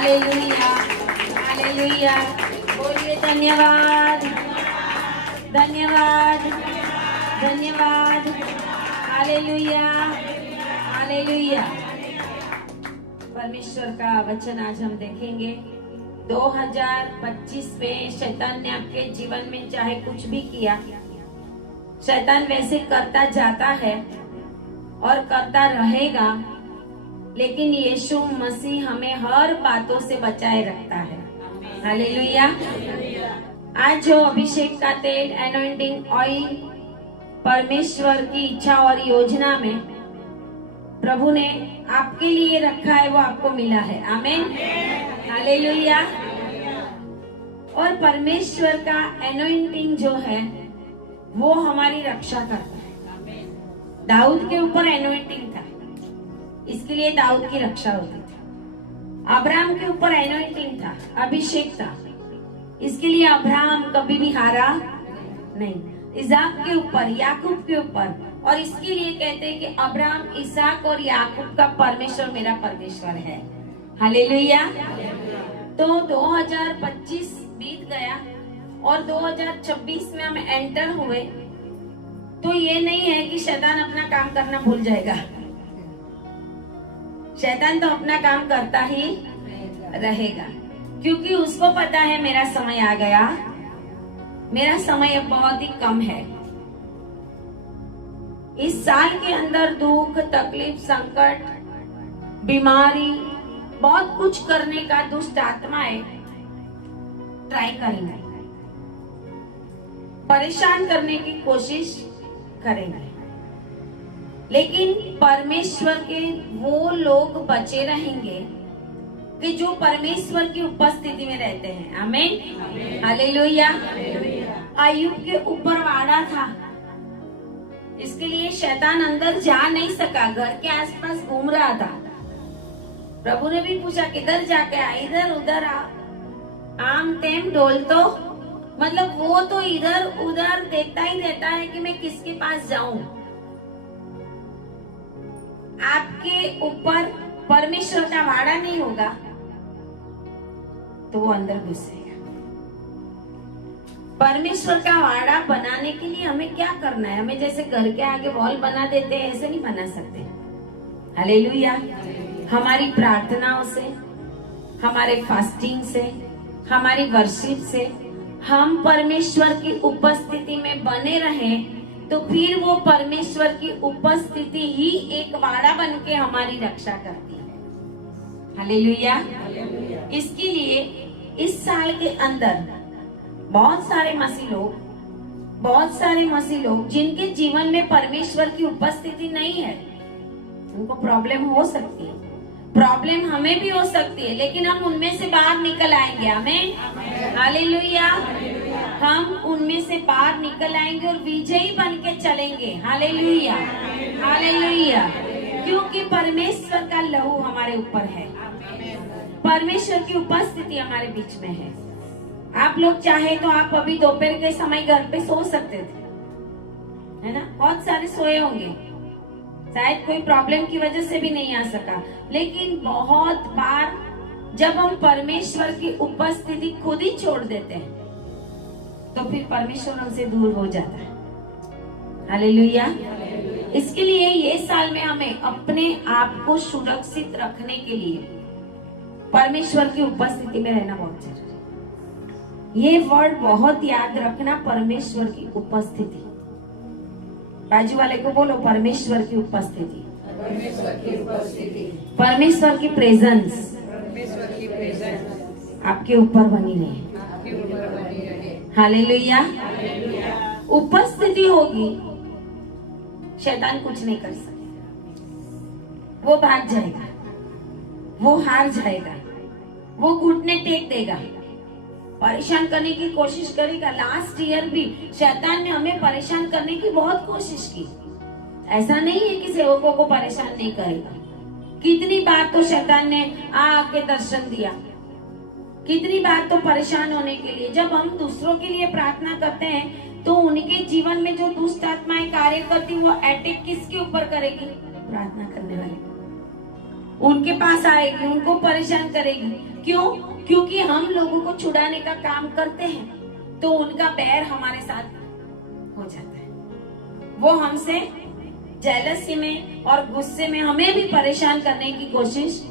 Hallelujah, hallelujah. बोलिए धन्यवाद, धन्यवाद, धन्यवाद। Hallelujah, hallelujah. परमेश्वर का वचन आज हम देखेंगे। 2025 में शैतान ने आपके जीवन में चाहे कुछ भी किया, शैतान वैसे करता जाता है और करता रहेगा, लेकिन यीशु मसीह हमें हर बातों से बचाए रखता है। हालेलुया। आज जो अभिषेक का तेल, एनॉइंटिंग ऑयल, परमेश्वर की इच्छा और योजना में प्रभु ने आपके लिए रखा है, वो आपको मिला है। आमीन, हालेलुया। और परमेश्वर का एनॉइंटिंग जो है वो हमारी रक्षा करता है। दाऊद के ऊपर एनॉइंटिंग था, इसके लिए दाऊद की रक्षा होती थी। अब्राहम के ऊपर एनॉइंटिंग था, अभिषेक था, इसके लिए अब्राहम कभी भी हारा नहीं। इसाक के ऊपर, याकूब के ऊपर, और इसके लिए कहते हैं कि अब्राहम, इसाक और याकूब का परमेश्वर मेरा परमेश्वर है। हालेलुया। तो 2025 बीत गया और 2026 में हम एंटर हुए, तो ये नहीं है कि शैतान अपना काम करना भूल जाएगा। शैतान तो अपना काम करता ही रहेगा, क्योंकि उसको पता है मेरा समय आ गया, मेरा समय अब बहुत ही कम है। इस साल के अंदर दुख, तकलीफ, संकट, बीमारी, बहुत कुछ करने का दुष्ट आत्माएं ट्राई करेंगे, परेशान करने की कोशिश करेंगे, लेकिन परमेश्वर के वो लोग बचे रहेंगे कि जो परमेश्वर की उपस्थिति में रहते हैं। आमीन, हालेलुया। अय्यूब के ऊपर वाड़ा था, इसके लिए शैतान अंदर जा नहीं सका, घर के आसपास घूम रहा था। प्रभु ने भी पूछा किधर जाके आ, इधर उधर आ, आम तेम डोल, तो मतलब वो तो इधर उधर देखता ही रहता है कि मैं किसके पास जाऊं। आपके ऊपर परमेश्वर का वाड़ा नहीं होगा तो वो अंदर घुसेगा। परमेश्वर का वाड़ा बनाने के लिए हमें क्या करना है? हमें जैसे घर के आगे वॉल बना देते हैं, ऐसे नहीं बना सकते। हालेलुया। हमारी प्रार्थनाओं से, हमारे फास्टिंग से, हमारी वर्शिप से हम परमेश्वर की उपस्थिति में बने रहें, तो फिर वो परमेश्वर की उपस्थिति ही एक वाड़ा बन के हमारी रक्षा करती है। हालेलुया। इसके लिए इस साल के अंदर बहुत सारे मसीह लोग जिनके जीवन में परमेश्वर की उपस्थिति नहीं है, उनको प्रॉब्लम हो सकती है, प्रॉब्लम हमें भी हो सकती है, लेकिन हम उनमें से बाहर निकल आएंगे। आमीन, हालेलुया। हम उनमें से बाहर निकल आएंगे और विजयी बन के चलेंगे। Hallelujah, hallelujah. क्योंकि परमेश्वर का लहू हमारे ऊपर है, परमेश्वर की उपस्थिति हमारे बीच में है। आप लोग चाहे तो आप अभी दोपहर के समय घर पे सो सकते थे, है ना? बहुत सारे सोए होंगे, शायद कोई प्रॉब्लम की वजह से भी नहीं आ सका, लेकिन बहुत बार जब हम परमेश्वर की उपस्थिति खुद ही छोड़ देते हैं तो फिर परमेश्वर हमसे दूर हो जाता है। हालेलुया। इसके लिए ये साल में हमें अपने आप को सुरक्षित रखने के लिए परमेश्वर की उपस्थिति में रहना बहुत जरूरी है। ये वर्ड बहुत याद रखना, परमेश्वर की उपस्थिति। बाजू वाले को बोलो, परमेश्वर की उपस्थिति, परमेश्वर की प्रेजेंस आपके ऊपर बनी रहे। हालेलुया। उपस्थिति होगी, शैतान कुछ नहीं कर सकता, वो भाग जाएगा, वो हार जाएगा, वो घुटने टेक देगा, परेशान करने की कोशिश करेगा। लास्ट ईयर भी शैतान ने हमें परेशान करने की बहुत कोशिश की। ऐसा नहीं है कि सेवकों को परेशान नहीं करेगा। कितनी बार तो शैतान ने आके दर्शन दिया, कितनी बार तो परेशान होने के लिए। जब हम दूसरों के लिए प्रार्थना करते हैं तो उनके जीवन में जो दुष्ट आत्माएं कार्य करती, वो अटैक किसके ऊपर करेगी? प्रार्थना करने वाले। उनके पास आएगी, उनको परेशान करेगी। क्यों? क्योंकि हम लोगों को छुड़ाने का काम करते हैं, तो उनका बैर हमारे साथ हो जाता है। वो हमसे जेलसी में और गुस्से में हमें भी परेशान करने की कोशिश।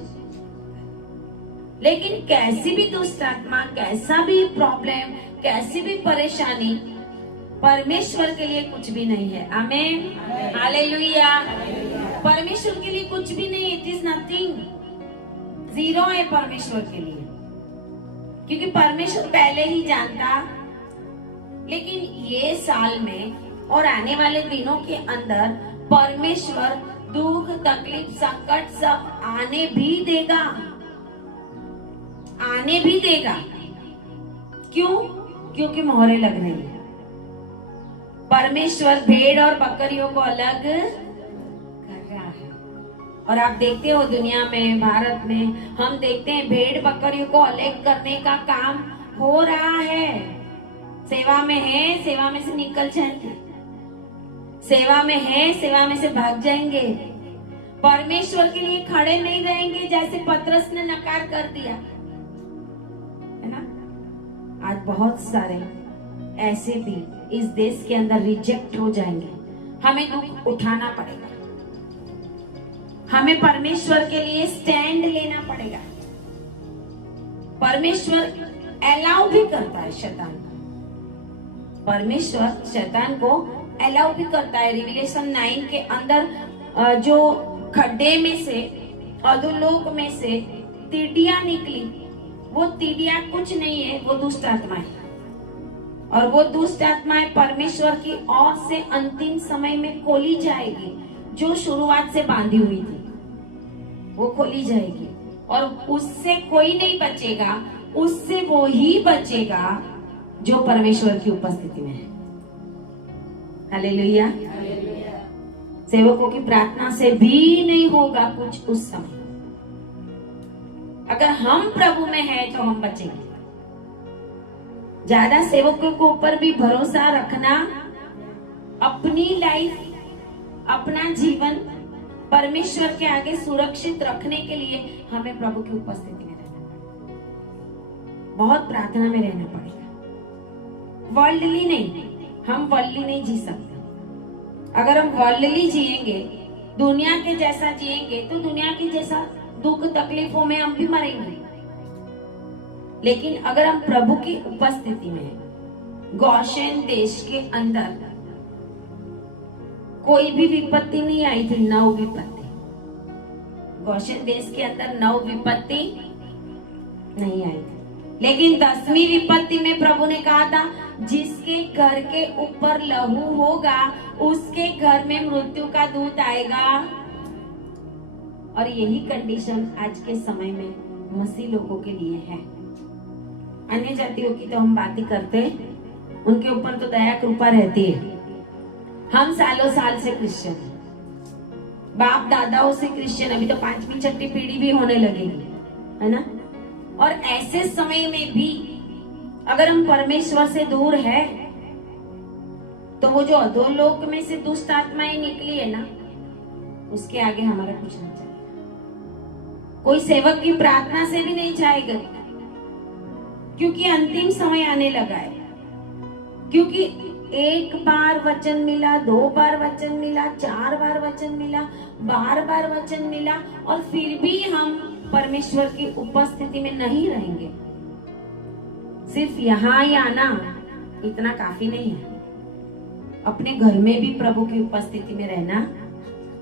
लेकिन कैसी भी दुष्ट आत्मा, कैसा भी प्रॉब्लम, कैसी भी परेशानी परमेश्वर के लिए कुछ भी नहीं है। आमीन, हालेलुया। परमेश्वर के लिए कुछ भी नहीं, इट इज नथिंग, जीरो है परमेश्वर के लिए, क्योंकि परमेश्वर पहले ही जानता। लेकिन ये साल में और आने वाले दिनों के अंदर परमेश्वर दुख, तकलीफ, संकट सब आने भी देगा, आने भी देगा। क्यों? क्योंकि मोहरे लग रही है। परमेश्वर भेड़ और बकरियों को अलग कर रहा है। और आप देखते हो दुनिया में, भारत में हम देखते हैं भेड़ बकरियों को अलग करने का काम हो रहा है। सेवा में है, सेवा में से निकल जाएंगे, सेवा में है, सेवा में से भाग जाएंगे, परमेश्वर के लिए खड़े नहीं रहेंगे, जैसे पतरस ने नकार कर दिया है ना। आज बहुत सारे ऐसे भी इस देश के अंदर रिजेक्ट हो जाएंगे। हमें दुख उठाना पड़ेगा, हमें परमेश्वर के लिए स्टैंड लेना पड़ेगा। परमेश्वर अलाउ भी करता है शैतान, परमेश्वर शैतान को अलाउ भी करता है। रिविलेशन 9 के अंदर जो खड्डे में से, अधोलोक में से टिड्डियां निकली, वो टिड्डियां कुछ नहीं है, वो दुष्ट आत्माएं। और वो दुष्ट आत्माएं परमेश्वर की ओर से अंतिम समय में खोली जाएगी। जो शुरुआत से बांधी हुई थी वो खोली जाएगी, और उससे कोई नहीं बचेगा, उससे वो ही बचेगा जो परमेश्वर की उपस्थिति में है। हालेलुया। सेवकों की प्रार्थना से भी नहीं होगा कुछ उस समय। अगर हम प्रभु में हैं तो हम बचेंगे। ज्यादा सेवकों के ऊपर भी भरोसा रखना, अपनी लाइफ, अपना जीवन परमेश्वर के आगे सुरक्षित रखने के लिए हमें प्रभु की उपस्थिति में रहना पड़ेगा, बहुत प्रार्थना में रहना पड़ेगा। वर्ल्डली नहीं, हम वर्ल्डली नहीं जी सकते। अगर हम वर्ल्डली जिएंगे, दुनिया के जैसा जिएंगे, तो दुनिया की जैसा दुख तकलीफों में हम भी मरेंगे। लेकिन अगर हम प्रभु की उपस्थिति में, गोशेन देश के अंदर कोई भी विपत्ति नहीं आई थी, 9 विपत्ति, गोशेन देश के अंदर 9 विपत्ति नहीं आई थी। लेकिन 10वीं विपत्ति में प्रभु ने कहा था, जिसके घर के ऊपर लहू होगा उसके घर में मृत्यु का दूत आएगा। और यही कंडीशन आज के समय में मसीह लोगों के लिए है। अन्य जातियों की तो हम बात ही करते, उनके ऊपर तो दया कृपा रहती है। हम सालों साल से क्रिश्चियन, बाप दादाओं से क्रिश्चियन, अभी तो 5वीं 6वीं पीढ़ी भी होने लगेगी, है ना। और ऐसे समय में भी अगर हम परमेश्वर से दूर है, तो वो जो अधोलोक में से दुष्ट आत्माएं निकली है ना, उसके आगे हमारा कुछ नहीं चाहिए। कोई सेवक की प्रार्थना से भी नहीं जाएगा, क्योंकि अंतिम समय आने लगा है। क्योंकि 1 बार वचन मिला, 2 बार वचन मिला, 4 बार वचन मिला, बार बार वचन मिला, और फिर भी हम परमेश्वर की उपस्थिति में नहीं रहेंगे। सिर्फ यहाँ ही आना इतना काफी नहीं है, अपने घर में भी प्रभु की उपस्थिति में रहना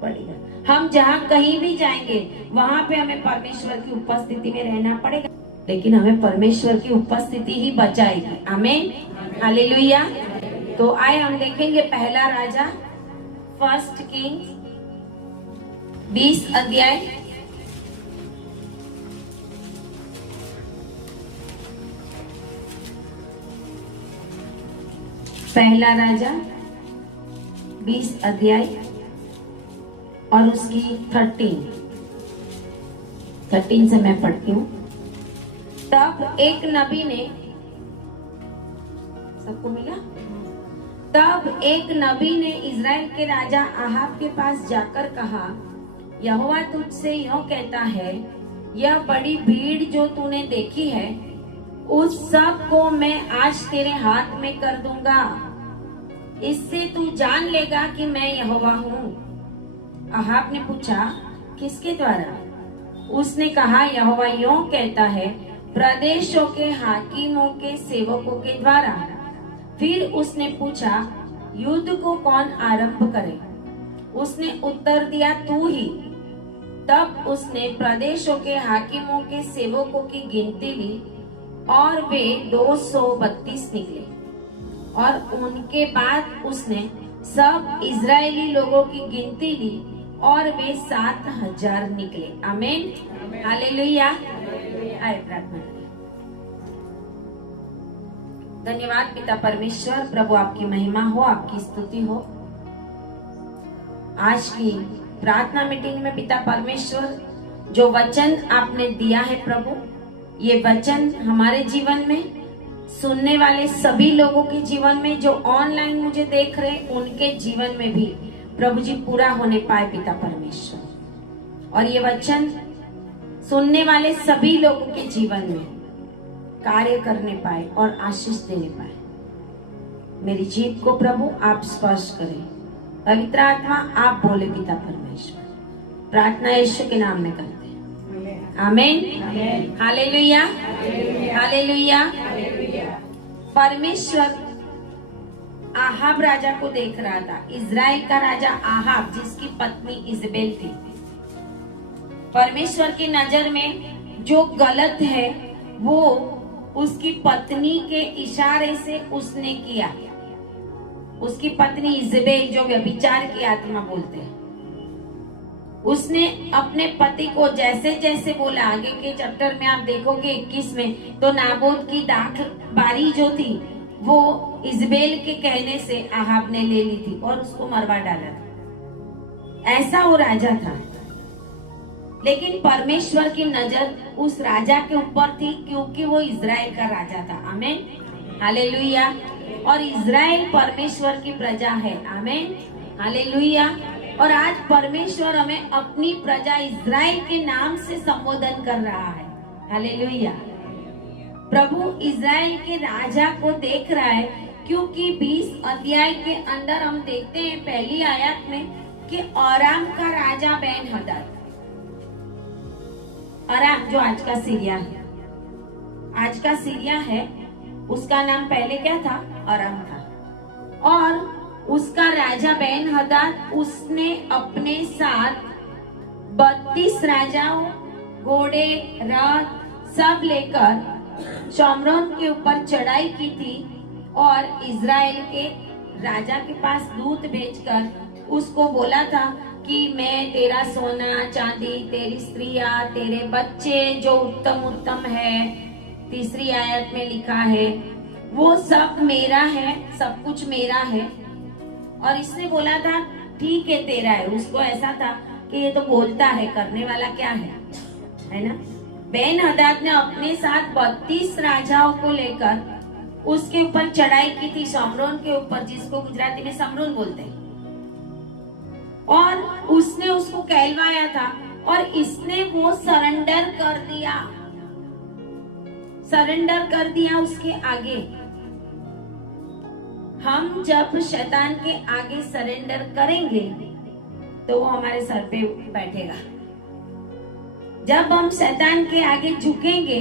पड़ेगा। हम जहाँ कहीं भी जाएंगे वहां पे हमें परमेश्वर की उपस्थिति में रहना पड़ेगा, लेकिन हमें परमेश्वर की उपस्थिति ही बचाएगी। आमीन, हालेलुया। तो आए हम देखेंगे पहला राजा 1 किंग्स 20 अध्याय, पहला राजा 20 अध्याय और उसकी 13 से मैं पढ़ती हूँ। तब एक नबी ने, सबको मिला? तब एक नबी ने इजराइल के राजा आहाब के पास जाकर कहा, यहोवा तुझसे यूं कहता है, यह बड़ी भीड़ जो तूने देखी है, उस सब को मैं आज तेरे हाथ में कर दूंगा। इससे तू जान लेगा कि मैं यहोवा हूँ। अहाब ने पूछा, किसके द्वारा? उसने कहा, यहोवा यूं कहता है, प्रदेशों के हाकिमों के सेवकों के द्वारा। फिर उसने पूछा, युद्ध को कौन आरंभ करे? उसने उत्तर दिया, तू ही। तब उसने प्रदेशों के हाकिमों के सेवकों की गिनती ली और वे 232 निकले। और उनके बाद उसने सब इजरायली लोगों की गिनती ली और वे 7,000 निकले। आमीन, हालेलुया। आए प्रार्थना करें। धन्यवाद पिता परमेश्वर, प्रभु आपकी महिमा हो, आपकी स्तुति हो। आज की प्रार्थना मीटिंग में पिता परमेश्वर, जो वचन आपने दिया है प्रभु, ये वचन हमारे जीवन में, सुनने वाले सभी लोगों के जीवन में, जो ऑनलाइन मुझे देख रहे उनके जीवन में भी प्रभु जी पूरा होने पाए पिता परमेश्वर। और ये वचन सुनने वाले सभी लोगों के जीवन में कार्य करने पाए और आशीष देने पाए। मेरी जीभ को प्रभु आप स्पर्श करें। पवित्र आत्मा आप बोले पिता परमेश्वर। प्रार्थना यीशु के नाम में करते हैं, आमीन, हालेलुया, हालेलुया। परमेश्वर आहाब राजा को देख रहा था, इजराइल का राजा आहाब, जिसकी पत्नी इजबेल थी। परमेश्वर की नजर में जो गलत है वो उसकी पत्नी के इशारे से उसने किया। उसकी पत्नी इजबेल, जो व्यभिचार की आत्मा बोलते हैं, उसने अपने पति को जैसे जैसे बोला। आगे के चैप्टर में आप देखोगे 21 में, तो नाबोत की दाख बारी जो थी वो इजबेल के कहने से आहाब ने ले ली थी और उसको मरवा डाला था। ऐसा वो राजा था। लेकिन परमेश्वर की नजर उस राजा के ऊपर थी, क्योंकि वो इजराइल का राजा था। आमीन, हालेलुया। और इजराइल परमेश्वर की प्रजा है। आमीन, हालेलुया। और आज परमेश्वर हमें अपनी प्रजा इजराइल के नाम से संबोधन कर रहा है। हालेलुया। प्रभु इजराइल के राजा को देख रहा है, क्योंकि 20 अध्याय के अंदर हम देखते हैं पहली आयत में कि अराम का राजा बेन हदद, अराम जो आज का सीरिया है, आज का सीरिया है, उसका नाम पहले क्या था? अराम था। और उसका राजा बेन हदद, उसने अपने साथ 32 राजाओं, घोड़े, रथ सब लेकर शमरोन के ऊपर चढ़ाई की थी और इजराइल के राजा के पास दूत भेजकर उसको बोला था कि मैं तेरा सोना चांदी, तेरी स्त्रियां, तेरे बच्चे जो उत्तम उत्तम है, तीसरी आयत में लिखा है, वो सब मेरा है, सब कुछ मेरा है। और इसने बोला था ठीक है तेरा है। उसको ऐसा था कि ये तो बोलता है, करने वाला क्या है ना। बेन हदद ने अपने साथ 32 राजाओं को लेकर उसके ऊपर चढ़ाई की थी, शमरोन के ऊपर, जिसको गुजराती में समरून बोलते हैं। और उसने उसको कहलवाया था और इसने वो सरेंडर कर दिया, सरेंडर कर दिया उसके आगे। हम जब शैतान के आगे सरेंडर करेंगे तो वो हमारे सर पे बैठेगा। जब हम शैतान के आगे झुकेंगे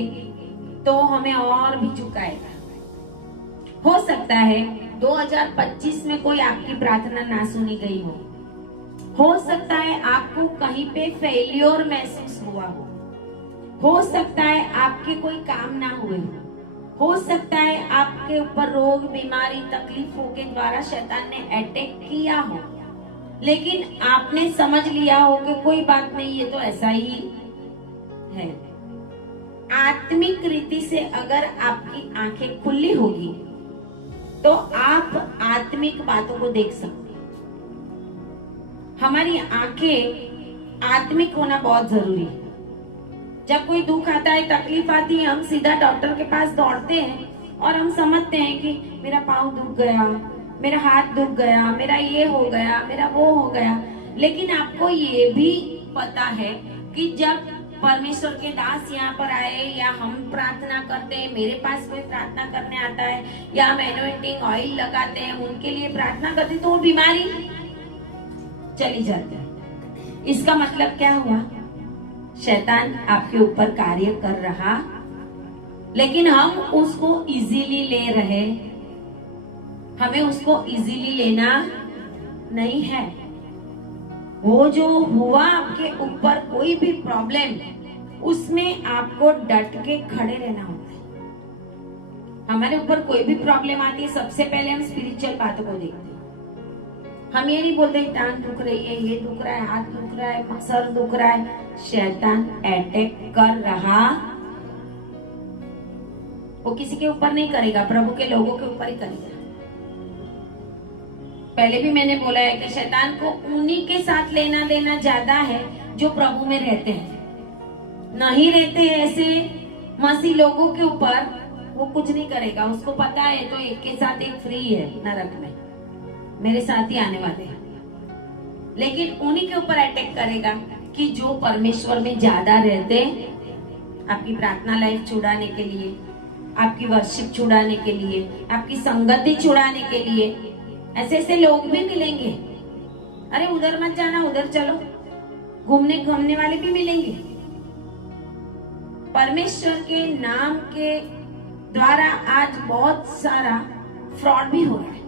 तो हमें और भी झुकाएगा। हो सकता है 2025 में कोई आपकी प्रार्थना ना सुनी गई हो सकता है आपको कहीं पे फेल्योर महसूस हुआ हो सकता है आपके कोई काम ना हुए हो सकता है आपके ऊपर रोग, बीमारी, तकलीफों के द्वारा शैतान ने अटैक किया हो, लेकिन आपने समझ लिया हो कि कोई बात नहीं, ये तो ऐसा ही है। आत्मिक रीति से अगर आपकी आंखें खुली होगी तो आप आत्मिक बातों को देख सकते। हमारी आंखें आत्मिक होना बहुत जरूरी है। जब कोई दुख आता है, तकलीफ आती है, हम सीधा डॉक्टर के पास दौड़ते हैं और हम समझते हैं कि मेरा पाँव दुख गया, मेरा हाथ दुख गया, मेरा ये हो गया, मेरा वो हो गया। लेकिन आपको ये भी पता है कि जब परमेश्वर के दास यहाँ पर आए या हम प्रार्थना करते हैं, मेरे पास कोई प्रार्थना करने आता है या हम एनोइंटिंग ऑयल लगाते हैं, उनके लिए प्रार्थना करते हैं, तो वो बीमारी चली जाती है। इसका मतलब क्या हुआ? शैतान आपके ऊपर कार्य कर रहा, लेकिन हम उसको इजीली ले रहे। हमें उसको इजीली लेना नहीं है। वो जो हुआ आपके ऊपर कोई भी प्रॉब्लम, उसमें आपको डट के खड़े रहना होता है। हमारे ऊपर कोई भी प्रॉब्लम आती है, सबसे पहले हम स्पिरिचुअल बातों को देखते हैं। हम ये नहीं बोलते टांग दुख रही है, ये दुख रहा है, हाथ दुख रहा है, सर दुख रहा है। शैतान अटैक कर रहा, वो किसी के ऊपर नहीं करेगा, प्रभु के लोगों के ऊपर ही करेगा। पहले भी मैंने बोला है कि शैतान को उन्हीं के साथ लेना देना ज्यादा है जो प्रभु में रहते हैं। नहीं रहते हैं ऐसे मसीह लोगों के ऊपर, वो कुछ नहीं करेगा। उसको पता है तो एक के साथ एक फ्री है नरक में, मेरे साथ ही आने वाले हैं। लेकिन उन्हीं के ऊपर अटैक करेगा कि जो परमेश्वर में ज्यादा रहते, आपकी प्रार्थना लाइफ छुड़ाने के लिए, आपकी वर्शिप छुड़ाने के लिए, आपकी संगति छुड़ाने के लिए। ऐसे ऐसे लोग भी मिलेंगे। अरे उधर मत जाना, उधर चलो, घूमने घूमने वाले भी मिलेंगे। परमेश्वर के नाम के द्वारा आज बहुत सारा फ्रॉड भी हो रहा है,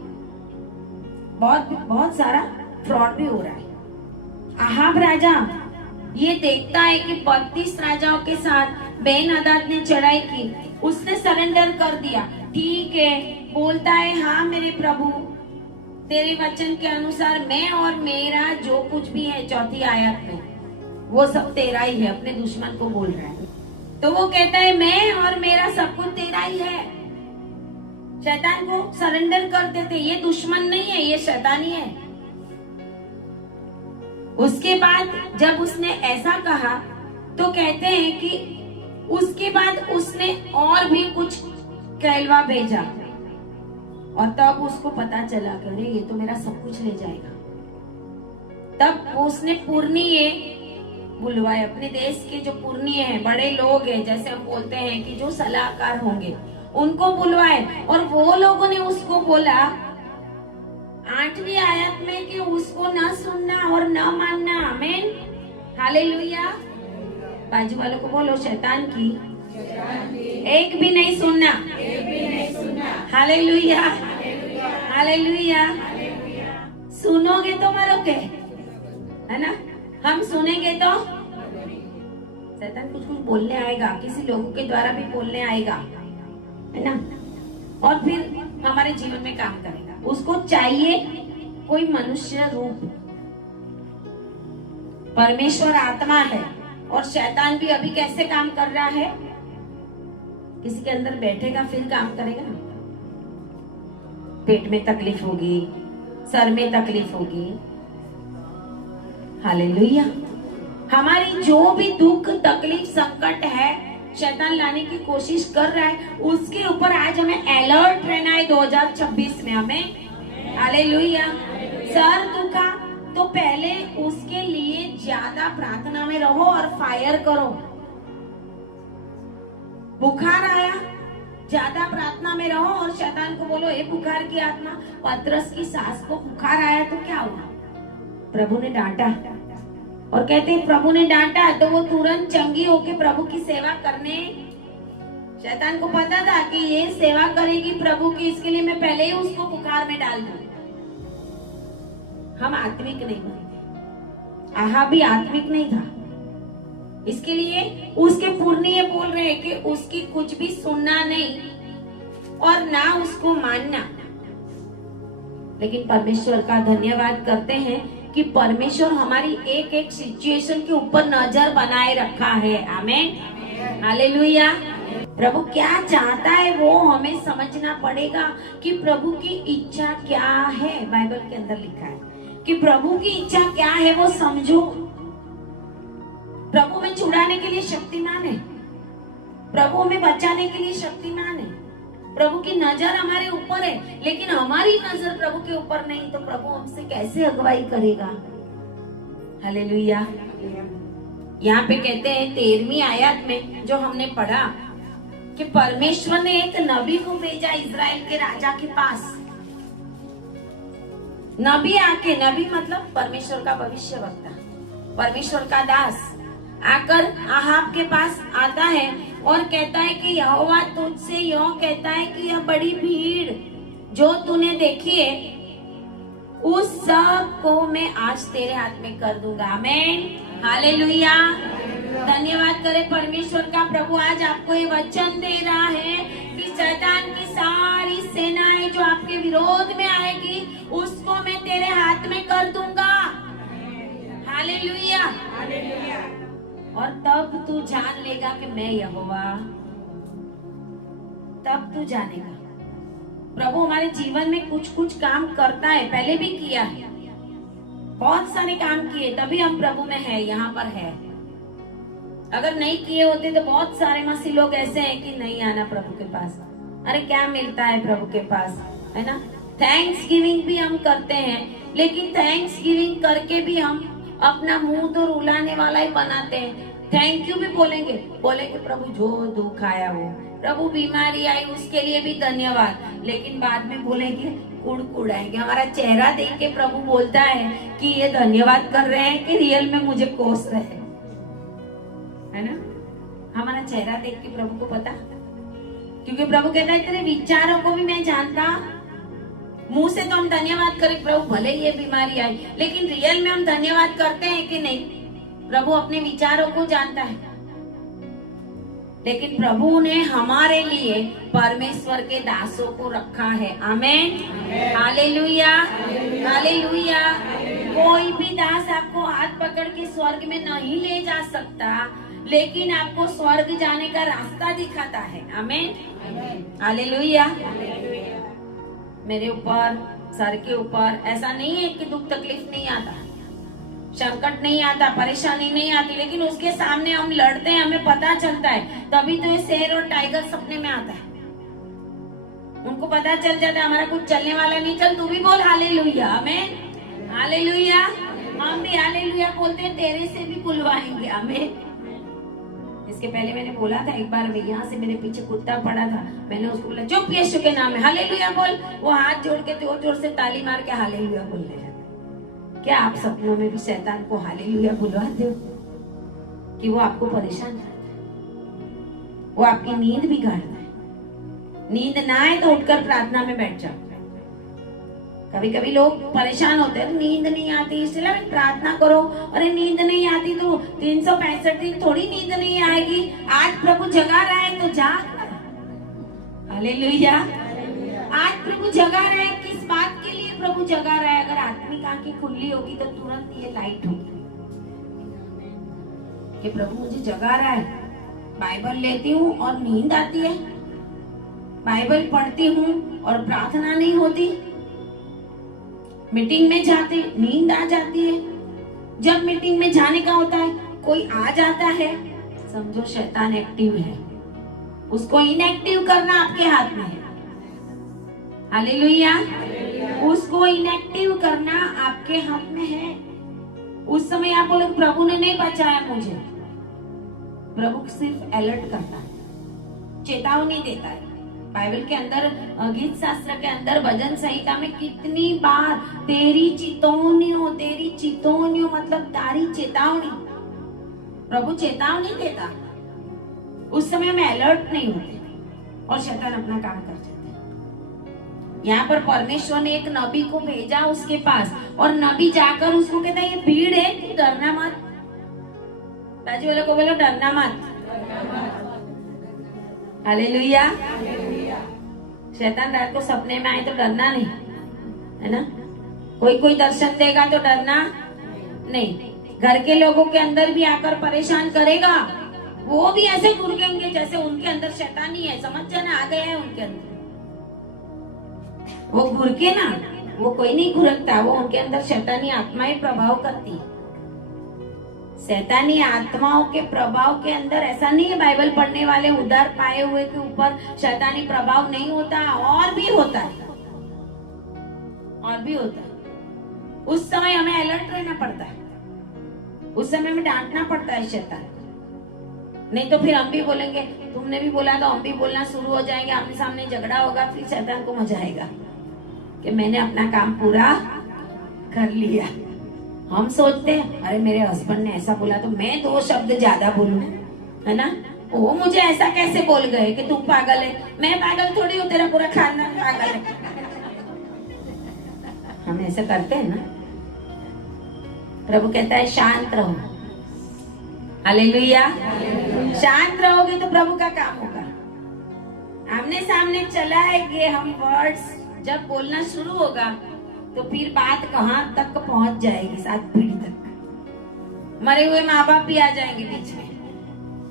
बहुत सारा फ्रॉड भी हो रहा है। अहाब राजा ये देखता है कि 32 राजाओं के साथ बेन हदाद ने चढ़ाई की, उसने सरेंडर कर दिया। ठीक है, बोलता है हाँ मेरे प्रभु, तेरे वचन के अनुसार मैं और मेरा जो कुछ भी है, चौथी आयत में, वो सब तेरा ही है। अपने दुश्मन को बोल रहा है, तो वो कहता है मैं और मेरा सब कुछ तेरा ही है। शैतान को सरेंडर कर देते। ये दुश्मन नहीं है, ये शैतान ही है। उसके बाद जब उसने ऐसा कहा तो कहते हैं कि उसके बाद उसने और भी कुछ कहलवा भेजा, और तब उसको पता चला कि अरे ये तो मेरा सब कुछ ले जाएगा। तब उसने पुरनिये बुलवाए, अपने देश के जो पुरनिये हैं, बड़े लोग हैं, जैसे हम बोलते हैं कि जो सलाहकार होंगे, उनको बुलवाए। और वो लोगों ने उसको बोला 8वीं आयत में कि उसको न सुनना और न मानना। आमीन, हालेलुया। बाजू वालों को बोलो शैतान की एक भी नहीं सुनना। Hallelujah, hallelujah. सुनोगे तो मरोगे, है ना। हम सुनेंगे तो शैतान कुछ कुछ बोलने आएगा, किसी लोगों के द्वारा भी बोलने आएगा, है ना, और फिर हमारे जीवन में काम करेगा। उसको चाहिए कोई मनुष्य रूप। परमेश्वर आत्मा है और शैतान भी अभी कैसे काम कर रहा है? किसी के अंदर बैठेगा फिर काम करेगा। पेट में तकलीफ होगी, सर में तकलीफ होगी। हालेलुया। हमारी जो भी दुख तकलीफ संकट है, शैतान लाने की कोशिश कर रहा है, उसके ऊपर आज हमें अलर्ट रहना है 2026 में। हमें हालेलुया। सर दुखा तो पहले उसके लिए ज्यादा प्रार्थना में रहो और फायर करो। बुखार आया, ज्यादा प्रार्थना में रहो और शैतान को बोलो ए बुखार की आत्मा। पतरस की सास को बुखार आया तो क्या हुआ? प्रभु ने डांटा, और कहते हैं प्रभु ने डांटा तो वो तुरंत चंगी होके प्रभु की सेवा करने। शैतान को पता था कि ये सेवा करेगी प्रभु की, इसके लिए मैं पहले ही उसको बुखार में डाल दूं। हम आत्मिक नहीं बनते। आहा भी आत्मिक नहीं था, इसके लिए उसके पुरनिये बोल रहे हैं कि उसकी कुछ भी सुनना नहीं और ना उसको मानना। लेकिन परमेश्वर का धन्यवाद करते हैं कि परमेश्वर हमारी एक एक सिचुएशन के ऊपर नजर बनाए रखा है। आमीन, हालेलुया। प्रभु क्या चाहता है वो हमें समझना पड़ेगा कि प्रभु की इच्छा क्या है। बाइबल के अंदर लिखा है कि प्रभु की इच्छा क्या है वो समझो। प्रभु में छुड़ाने के लिए शक्तिमान है, प्रभु में बचाने के लिए शक्तिमान है। प्रभु की नजर हमारे ऊपर है, लेकिन हमारी नजर प्रभु के ऊपर नहीं, तो प्रभु हमसे कैसे अगुवाई करेगा? हालेलुया। यहाँ पे कहते हैं 13वीं आयत में जो हमने पढ़ा कि परमेश्वर ने एक नबी को भेजा इजराइल के राजा के पास। नबी आके, नबी मतलब परमेश्वर का भविष्यवक्ता, परमेश्वर का दास आकर आहाब के पास आता है और कहता है कि यहोवा तुझसे यूं कहता है कि यह बड़ी भीड़ जो तूने देखी है उस सब को मैं आज तेरे हाथ में कर दूंगा। आमीन, हालेलुया। धन्यवाद करें परमेश्वर का। प्रभु आज आपको ये वचन दे रहा है कि शैतान की सारी सेनाएं जो आपके विरोध में आएगी उसको मैं तेरे हाथ में कर दूंगा। हालेलुया। और तब तू जान लेगा कि मैं यहोवा, तब तू जानेगा। प्रभु हमारे जीवन में कुछ कुछ काम करता है, पहले भी किया है, बहुत सारे काम किए, तभी हम प्रभु में है, यहाँ पर है। अगर नहीं किए होते तो बहुत सारे मसीह लोग ऐसे हैं कि नहीं आना प्रभु के पास। अरे क्या मिलता है प्रभु के पास, है ना। थैंक्स गिविंग भी हम करते हैं, लेकिन थैंक्स गिविंग करके भी हम अपना मुंह तो रुलाने वाला ही बनाते हैं। थैंक यू भी बोलेंगे प्रभु जो दुख आया वो, प्रभु बीमारी आई उसके लिए भी धन्यवाद, लेकिन बाद में बोलेंगे कुड़कुड़ाएंगे। हमारा चेहरा देख के प्रभु बोलता है कि ये धन्यवाद कर रहे हैं कि रियल में मुझे कोस रहे हैं, है ना। हमारा चेहरा देख के प्रभु को पता, क्योंकि प्रभु कहता है तेरे विचारों को भी मैं जानता। मुंह से तो हम धन्यवाद करें प्रभु भले ये बीमारी आई, लेकिन रियल में हम धन्यवाद करते हैं कि नहीं। प्रभु अपने विचारों को जानता है, लेकिन प्रभु ने हमारे लिए परमेश्वर के दासों को रखा है। आमीन, हालेलुया, हालेलुया। कोई भी दास आपको हाथ पकड़ के स्वर्ग में नहीं ले जा सकता, लेकिन आपको स्वर्ग जाने का रास्ता दिखाता है। आमीन, हालेलुया। मेरे ऊपर, सर के ऊपर ऐसा नहीं है कि दुख तकलीफ नहीं आता, संकट नहीं आता, परेशानी नहीं आती, लेकिन उसके सामने हम लड़ते हैं, हमें पता चलता है। तभी तो ये शेर और टाइगर सपने में आता है, उनको पता चल जाता है हमारा कुछ चलने वाला नहीं। चल तू भी बोल हालेलुया। आमीन, हालेलुया। हम भी हालेलुया बोलते हैं, तेरे से भी बुलवाएंगे। आमीन। इसके पहले मैंने बोला था एक बार, यहाँ से मेरे पीछे कुत्ता पड़ा था, मैंने उसको बोला चुप यीशु के नाम में हालेलुया बोल। वो हाथ जोड़ के जोर जोर से ताली मार के हालेलुया बोलने लगा। क्या आप सपनों में भी शैतान को हालेलुया बुलवाते हो कि वो आपको परेशान करता है, वो आपकी नींद बिगाड़ता है। नींद ना आए तो उठकर प्रार्थना में बैठ जाओ। कभी कभी लोग परेशान होते हैं, नींद नहीं आती इसलिए प्रार्थना करो। अरे नींद नहीं आती तो 365 दिन थोड़ी नींद नहीं आएगी। आज प्रभु जगा रहा है तो जाग। हालेलुया। आज प्रभु जगा रहा है, किस बात के लिए प्रभु जगा रहा है? अगर आत्मिक आंखें खुली होगी तो तुरंत ये लाइट होगी कि प्रभु मुझे जगा रहा है। बाइबल लेती हूँ और नींद आती है, बाइबल पढ़ती हूँ और प्रार्थना नहीं होती, मीटिंग में जाते नींद आ जाती है, जब मीटिंग में जाने का होता है कोई आ जाता है, समझो शैतान एक्टिव है। उसको इनएक्टिव करना आपके हाथ में है। हालेलुया। उसको इनएक्टिव करना आपके हाथ में है। उस समय आप बोले प्रभु ने नहीं बचाया मुझे, प्रभु सिर्फ अलर्ट करता है, चेतावनी देता है। बाइबल के अंदर, गीत शास्त्र के अंदर, भजन संहिता में कितनी बार तेरी चितौनियों मतलब तारी चेतावनी, प्रभु चेतावनी देता। उस समय में अलर्ट नहीं होते और शैतान अपना काम कर जाता है। यहाँ पर परमेश्वर ने एक नबी को भेजा उसके पास, और नबी जाकर उसको कहता है ये भीड़ है, तू डरना मत। बाजू वाले को बोलो डरना मत। हालेलुया। शैतान रात को सपने में आए तो डरना नहीं, है ना। कोई दर्शन देगा तो डरना नहीं। घर के लोगों के अंदर भी आकर परेशान करेगा, वो भी ऐसे घुरेंगे जैसे उनके अंदर शैतानी है। समझ जाना, आ गया है उनके अंदर। वो घुर के ना, वो कोई नहीं घुरकता, वो उनके अंदर शैतानी आत्माएं प्रभाव करती है। शैतानी आत्माओं के प्रभाव के अंदर ऐसा नहीं है बाइबल पढ़ने वाले उदार पाए हुए के ऊपर शैतानी प्रभाव नहीं होता, और भी होता है, और भी होता है। उस समय हमें अलर्ट रहना पड़ता है। उस समय में डांटना पड़ता है शैतान, नहीं तो फिर हम भी बोलेंगे, तुमने भी बोला तो हम भी बोलना शुरू हो जाएंगे, आमने सामने झगड़ा होगा, फिर शैतान को मजा आएगा कि मैंने अपना काम पूरा कर लिया। हम सोचते हैं अरे मेरे हस्बैंड ने ऐसा बोला तो मैं 2 शब्द ज्यादा बोलूं, है ना, वो मुझे ऐसा कैसे बोल गए कि तू पागल है, मैं पागल थोड़ी हूँ, तेरा पूरा खानदान पागल है। हम ऐसा करते हैं ना। प्रभु कहता है शांत रहो, हालेलुया। शांत रहोगे तो प्रभु का काम होगा। आमने सामने चलाएंगे हम वर्ड्स, जब बोलना शुरू होगा तो फिर बात कहां तक पहुंच जाएगी, 7 पीढ़ी तक। मरे हुए माँ बाप भी आ जाएंगे बीच में,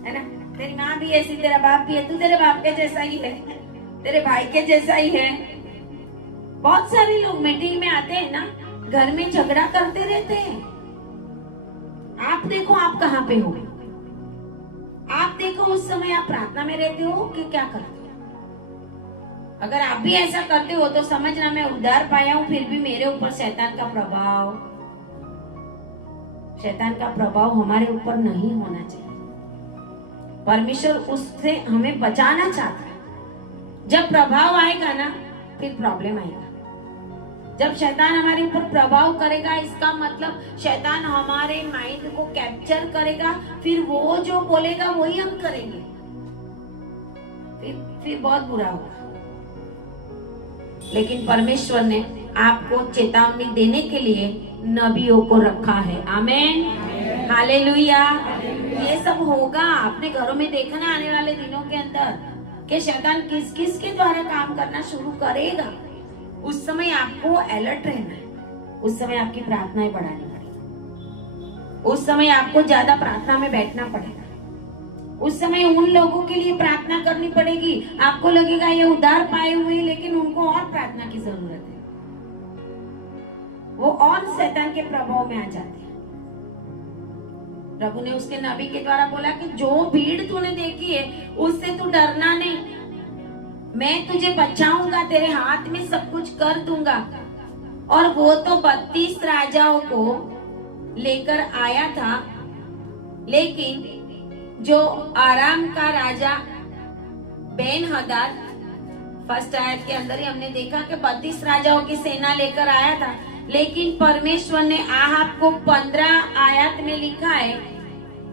है ना, तेरी माँ भी ऐसी, तेरा बाप भी है, तू तेरे बाप के जैसा ही है, तेरे भाई के जैसा ही है। बहुत सारे लोग मीटिंग में आते हैं ना, घर में झगड़ा करते रहते हैं। आप देखो आप कहाँ पे हो, आप देखो उस समय आप प्रार्थना में रहते हो कि क्या करते हो। अगर आप भी ऐसा करते हो तो समझना मैं उद्धार पाया हूं, फिर भी मेरे ऊपर शैतान का प्रभाव हमारे ऊपर नहीं होना चाहिए। परमेश्वर उससे हमें बचाना चाहता है। जब प्रभाव आएगा ना फिर प्रॉब्लम आएगा। जब शैतान हमारे ऊपर प्रभाव करेगा, इसका मतलब शैतान हमारे माइंड को कैप्चर करेगा, फिर वो जो बोलेगा वही हम करेंगे, फिर बहुत बुरा होगा। लेकिन परमेश्वर ने आपको चेतावनी देने के लिए नबियों को रखा है। आमेन, हालेलुया। ये सब होगा, अपने घरों में देखना आने वाले दिनों के अंदर कि शैतान किस किस के द्वारा काम करना शुरू करेगा। उस समय आपको अलर्ट रहना है, उस समय आपकी प्रार्थनाएं बढ़ानी पड़ेगी, उस समय आपको ज्यादा प्रार्थना में बैठना पड़ेगा, उस समय उन लोगों के लिए प्रार्थना करनी पड़ेगी। आपको लगेगा ये उद्धार पाए हुए, लेकिन उनको और प्रार्थना की जरूरत है, वो और शैतान के प्रभाव में आ जाते हैं। प्रभु ने उसके नबी के द्वारा बोला कि जो भीड़ तूने देखी है उससे तू डरना नहीं, मैं तुझे बचाऊंगा, तेरे हाथ में सब कुछ कर दूंगा। और वो तो 32 राजाओं को लेकर आया था, लेकिन जो आराम का राजा बेन हदाद, फर्स्ट आयत के अंदर ही हमने देखा कि 32 राजाओं की सेना लेकर आया था, लेकिन परमेश्वर ने आहाब को 15 आयत में लिखा है,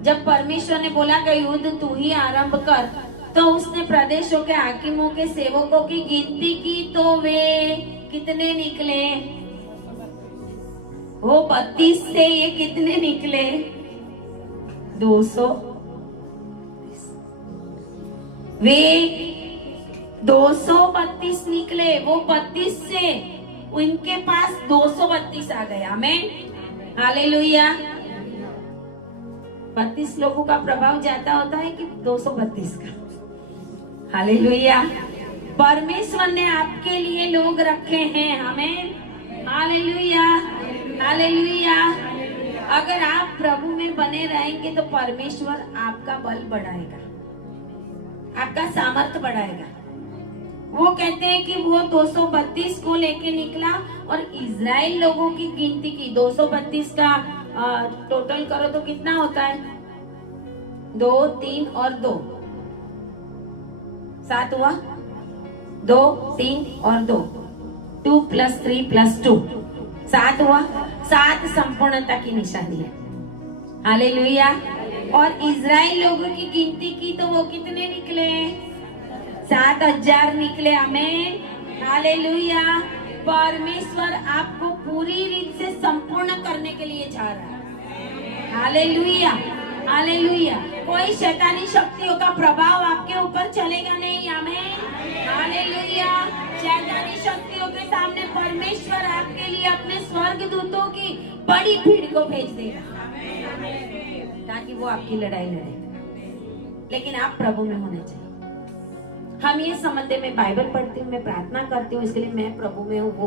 जब परमेश्वर ने बोला कि युद्ध तू ही आरंभ कर, तो उसने प्रदेशों के हाकिमों के सेवकों की गिनती की तो वे कितने निकले, वो 32 से ये कितने निकले, 200। वे 232 निकले, वो 32 से उनके पास 232 आ गया। आमीन, हालेलुया। 32 लोगों का प्रभाव ज्यादा होता है कि 232 का। हालेलुया। परमेश्वर ने आपके लिए लोग रखे हैं। आमीन, हालेलुया, हालेलुया। अगर आप प्रभु में बने रहेंगे तो परमेश्वर आपका बल बढ़ाएगा, आपका सामर्थ्य बढ़ाएगा। वो कहते हैं कि वो 232 को लेके निकला और इजराइल लोगों की गिनती की। 232 का टोटल करो तो कितना होता है, 2, 3 और 2, 7 हुआ, 2, 3 और 2, 2 + 3 + 2, 7 हुआ। 7 संपूर्णता की निशानी है। हालेलुया। और इजराइल लोगों की गिनती की तो वो कितने निकले, 7,000 निकले। आमीन, हालेलुया। परमेश्वर आपको पूरी रीत से संपूर्ण करने के लिए जा रहा है। Hallelujah, hallelujah. कोई शैतानी शक्तियों का प्रभाव आपके ऊपर चलेगा नहीं। आमीन, हालेलुया। शैतानी शक्तियों के सामने परमेश्वर आपके लिए अपने स्वर्गदूतों की बड़ी भीड़ को भेज देगा ताकि वो आपकी लड़ाई लड़े, लेकिन आप प्रभु में होने चाहिए। हम ये समझते, मैं बाइबल पढ़ती हूँ, मैं प्रार्थना करती हूँ, इसलिए मैं प्रभु में हूँ, वो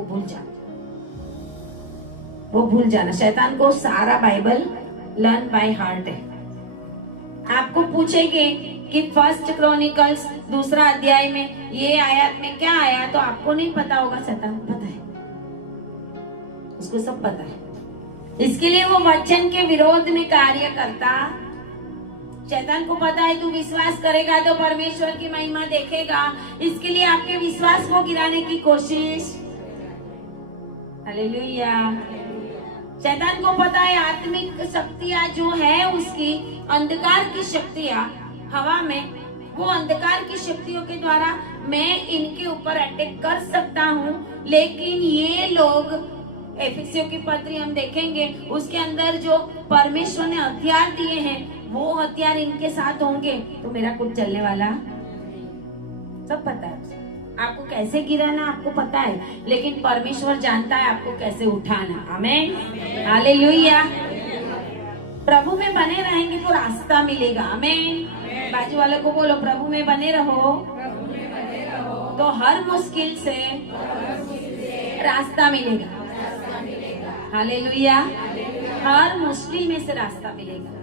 भूल जाना। शैतान को सारा बाइबल लर्न बाय हार्ट है। आपको पूछेंगे कि 1 क्रॉनिकल्स 2 अध्याय में ये आयत में क्या आया, तो आपको नहीं पता होगा, शैतान को पता है, उसको सब पता है। इसके लिए वो वचन के विरोध में कार्य करता। शैतान को पता है तू विश्वास करेगा तो परमेश्वर की महिमा देखेगा, इसके लिए आपके विश्वास को गिराने की कोशिश। हालेलुया। शैतान को पता है आत्मिक शक्तियां जो है उसकी, अंधकार की शक्तियां हवा में, वो अंधकार की शक्तियों के द्वारा मैं इनके ऊपर अटैक कर सकता हूँ, लेकिन ये लोग, एफिसियों की पत्री हम देखेंगे, उसके अंदर जो परमेश्वर ने हथियार दिए हैं वो हथियार इनके साथ होंगे तो मेरा कुछ चलने वाला सब पता है। आपको कैसे गिराना आपको पता है, लेकिन परमेश्वर जानता है आपको कैसे उठाना। आमीन, हालेलुया। प्रभु में बने रहेंगे तो रास्ता मिलेगा। आमीन। बाजू वाले को बोलो प्रभु में बने रहो तो हर मुश्किल से रास्ता मिलेगा। हालेलुया। हर मुश्किल में से रास्ता मिलेगा,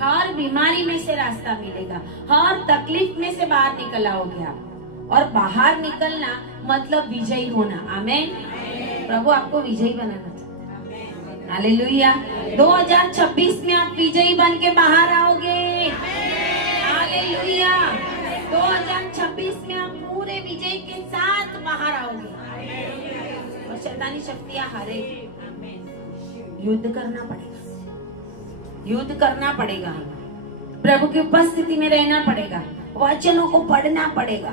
हर बीमारी में से रास्ता मिलेगा, हर तकलीफ में से बाहर निकल आओगे आप। और बाहर निकलना मतलब विजयी होना। आमीन। प्रभु आपको विजयी बनाना चाहता है। हालेलुया। 2026 में आप विजयी बन के बाहर आओगे। हालेलुया। 2026 में आप पूरे विजय के साथ बाहर आओगे और शैतानी शक्तियां हारेगी। युद्ध करना पड़ेगा, युद्ध करना पड़ेगा, प्रभु की उपस्थिति में रहना पड़ेगा, वचनों को पढ़ना पड़ेगा,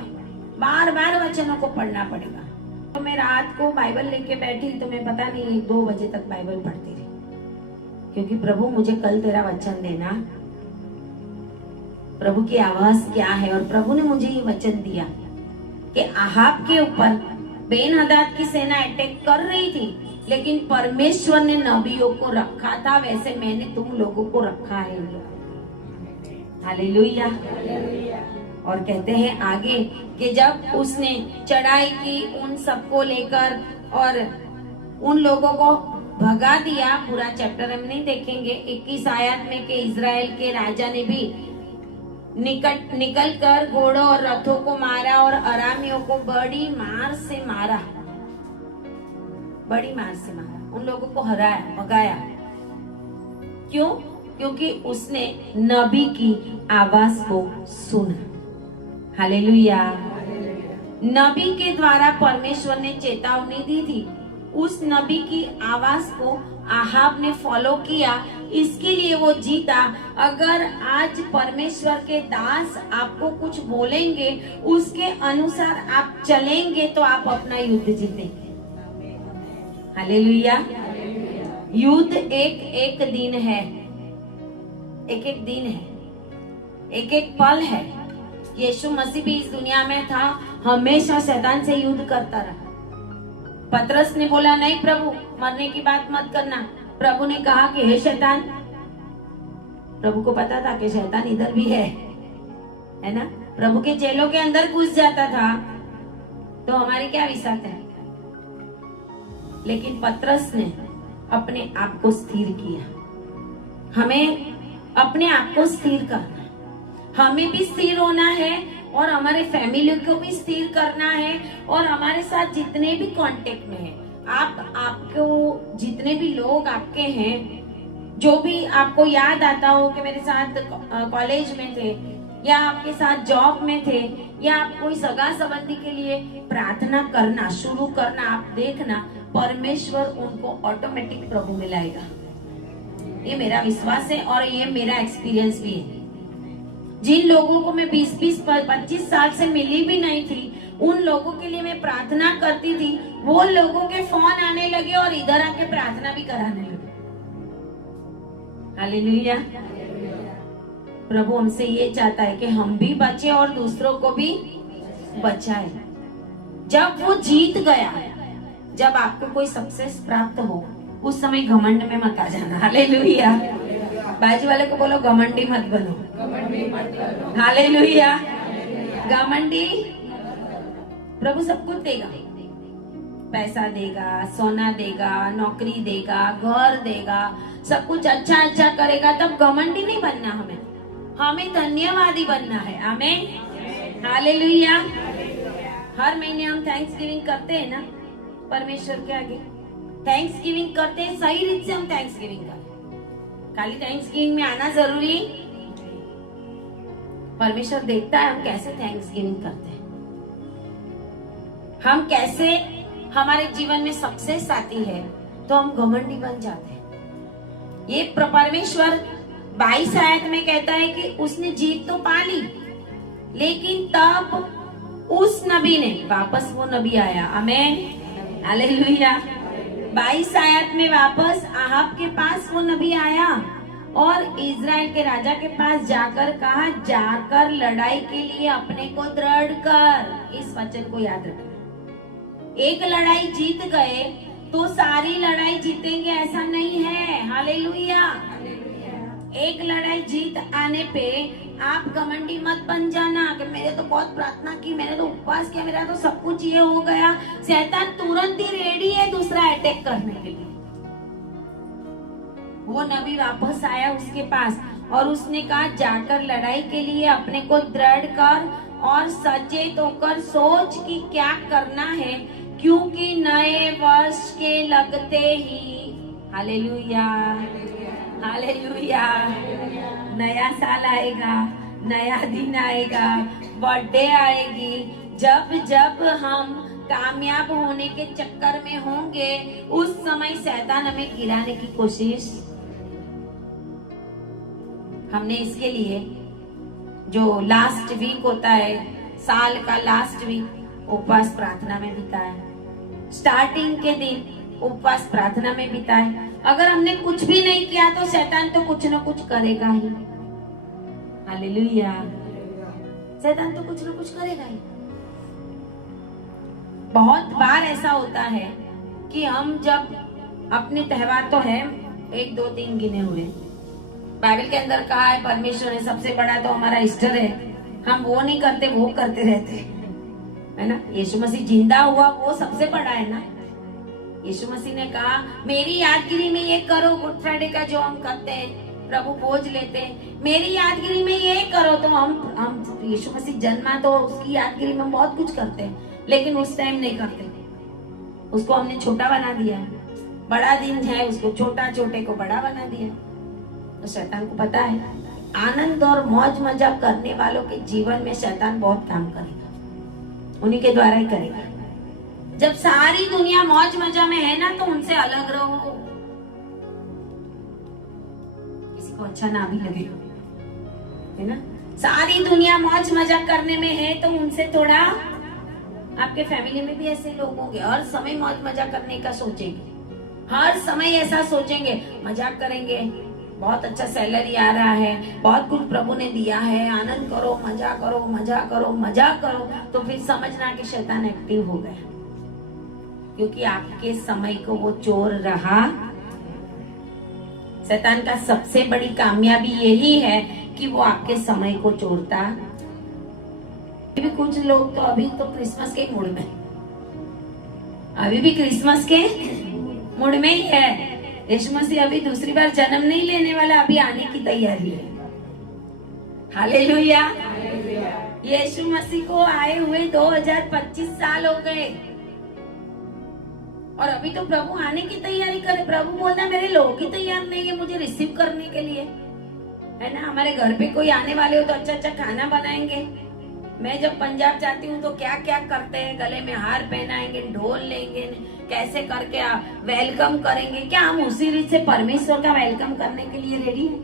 बार बार वचनों को पढ़ना पड़ेगा। तो मैं रात को बाइबल लेके बैठी तो मैं पता नहीं 2 बजे तक बाइबल पढ़ती रही, क्योंकि प्रभु मुझे कल तेरा वचन देना, प्रभु की आवाज क्या है। और प्रभु ने मुझे ये वचन दिया कि आहाब के ऊपर बेन हदाद की सेना अटैक कर रही थी, लेकिन परमेश्वर ने नबियों को रखा था, वैसे मैंने तुम लोगों को रखा है। हालेलुया। और कहते हैं आगे कि जब उसने चढ़ाई की उन सबको लेकर और उन लोगों को भगा दिया, पूरा चैप्टर हम नहीं देखेंगे, 21 आयत में कि इजराइल के राजा ने भी निकल कर घोड़ों और रथों को मारा और अरामियों को बड़ी मार से मारा, बड़ी मार से मारा, उन लोगों को हराया, भगाया। क्यों? क्योंकि उसने नबी की आवाज को सुना। हालेलुया। नबी के द्वारा परमेश्वर ने चेतावनी दी थी, उस नबी की आवाज को आहाब ने फॉलो किया, इसके लिए वो जीता। अगर आज परमेश्वर के दास आपको कुछ बोलेंगे, उसके अनुसार आप चलेंगे तो आप अपना युद्ध जीतेंगे। हालेलुया। युद्ध एक एक दिन है, एक एक दिन है, एक एक पल है। यीशु मसीह भी इस दुनिया में था, हमेशा शैतान से युद्ध करता रहा। पतरस ने बोला नहीं प्रभु, मरने की बात मत करना। प्रभु ने कहा कि हे शैतान, प्रभु को पता था कि शैतान इधर भी है ना, प्रभु के चेलों के अंदर घुस जाता था, तो हमारी क्या विसात है। लेकिन पतरस ने अपने आप को स्थिर किया। हमें अपने आप को स्थिर करना है, हमें भी स्थिर होना है और हमारे फैमिली को भी स्थिर करना है, और हमारे साथ जितने भी कांटेक्ट में हैं, आपको जितने भी लोग आपके हैं, जो भी आपको याद आता हो कि मेरे साथ कॉलेज में थे या आपके साथ जॉब में थे या आप कोई सगा संबंधी के लिए प्रार्थना करना शुरू करना, आप देखना परमेश्वर उनको ऑटोमेटिक प्रभु में लाएगा। ये मेरा विश्वास है और ये मेरा एक्सपीरियंस भी है। जिन लोगों को मैं 20-25 साल से मिली भी नहीं थी, उन लोगों के लिए मैं प्रार्थना करती थी, वो लोगों के फोन आने लगे और इधर आके प्रार्थना भी कराने लगे। हालेलुया। प्रभु हमसे ये चाहता है कि हम भी बचे और दूसरों को भी बचाए। जब वो जीत गया, जब आपको कोई सक्सेस प्राप्त हो, उस समय घमंड में मत आ जाना। हालेलुया। बाजू वाले को बोलो घमंडी मत बनो। हालेलुया। घमंडी, प्रभु सब कुछ देगा, पैसा देगा, सोना देगा, नौकरी देगा, घर देगा, सब कुछ अच्छा अच्छा करेगा, तब घमंडी नहीं बनना। हमें धन्यवादी बनना है। आमीन। हालेलुया। हर महीने हम थैंक्स गिविंग करते हैं ना परमेश्वर के आगे, थैंक्स गिविंग करते हैं, सही रीत से हम थैंक्स गिविंग करें। खाली थैंक्स गिविंग में आना जरूरी, परमेश्वर देखता है हम कैसे थैंक्स गिविंग करते हैं, हम कैसे हमारे जीवन में सक्सेस आती है तो हम घमंडी बन जाते हैं। ये परमेश्वर 22 आयत में कहता है कि उसने जीत तो पा ली, लेकिन तब उस नबी ने, वापस वो नबी आया, आमीन हालेलुया। 22 आयत में वापस आहाब के पास वो नबी आया और इजराइल के राजा के पास जाकर कहा, जाकर लड़ाई के लिए अपने को दृढ़ कर। इस वचन को याद रखना, एक लड़ाई जीत गए तो सारी लड़ाई जीतेंगे ऐसा नहीं है, हालेलुया। एक लड़ाई जीत आने पे आप घमंडी मत बन जाना कि मैंने तो बहुत प्रार्थना की, मैंने तो उपवास किया, मेरा तो सब कुछ ये हो गया। शैतान तुरंत ही रेडी है दूसरा अटैक करने के लिए। वो नबी वापस आया उसके पास और उसने कहा, जाकर लड़ाई के लिए अपने को दृढ़ कर और सचेत होकर सोच कि क्या करना है, क्योंकि नए वर्ष के लगते ही, हालेलुया हालेलुया, नया साल आएगा, नया दिन आएगा, बर्थडे आएगी, जब जब हम कामयाब होने के चक्कर में होंगे उस समय शैतान हमें गिराने की कोशिश। हमने इसके लिए जो लास्ट वीक होता है, साल का लास्ट वीक उपवास प्रार्थना में बिताया, स्टार्टिंग के दिन उपवास प्रार्थना में बिताए। अगर हमने कुछ भी नहीं किया तो शैतान तो कुछ न कुछ करेगा ही, हालेलुया, शैतान तो कुछ न कुछ करेगा ही। बहुत बार ऐसा होता है कि हम जब अपने त्योहार तो है 1 2 3 गिने हुए, बाइबल के अंदर कहा है परमेश्वर ने सबसे बड़ा तो हमारा ईस्टर है, हम वो नहीं करते वो करते रहते है ना। यीशु मसीह जिंदा हुआ वो सबसे बड़ा है ना। यीशु मसीह ने कहा मेरी यादगिरी में ये करो, गुड फ्राइडे का जो हम करते हैं, प्रभु भोज लेते हैं, मेरी यादगिरी में ये करो। तो हम यीशु मसीह जन्मा तो उसकी यादगिरी में बहुत कुछ करते हैं, लेकिन उस टाइम नहीं करते, उसको हमने छोटा बना दिया। बड़ा दिन है उसको छोटा, छोटे को बड़ा बना दिया। तो शैतान को पता है आनंद और मौज मजा करने वालों के जीवन में शैतान बहुत काम करेगा, उन्हीं के द्वारा ही करेगा। जब सारी दुनिया मौज मजा में है ना तो उनसे अलग रहो, किसी को अच्छा ना भी लगे, है ना। सारी दुनिया मौज मजा करने में है तो उनसे थोड़ा, आपके फैमिली में भी ऐसे लोग होंगे हर समय मौज मजा करने का सोचेंगे, हर समय ऐसा सोचेंगे, मजाक करेंगे, बहुत अच्छा सैलरी आ रहा है, बहुत कुछ प्रभु ने दिया है, आनंद करो, मजा करो, मजा करो, मजा करो। तो फिर समझना कि शैतान एक्टिव हो गया, क्योंकि आपके समय को वो चोर रहा। शैतान का सबसे बड़ी कामयाबी यही है कि वो आपके समय को चोरता। अभी कुछ लोग तो अभी तो क्रिसमस के मूड में, अभी भी क्रिसमस के मूड में ही है। यीशु मसीह अभी दूसरी बार जन्म नहीं लेने वाला, अभी आने की तैयारी है, हालेलुया। यीशु मसीह को आए हुए 2025 साल हो गए और अभी तो प्रभु आने की तैयारी करे। प्रभु बोलता मेरे लोग ही तैयार नहीं है मुझे रिसीव करने के लिए, है ना। हमारे घर पे कोई आने वाले हो तो अच्छा अच्छा खाना बनाएंगे। मैं जब पंजाब जाती हूँ तो क्या क्या करते हैं, गले में हार पहनाएंगे, ढोल लेंगे, कैसे करके वेलकम करेंगे। क्या हम उसी रीत से परमेश्वर का वेलकम करने के लिए रेडी हैं?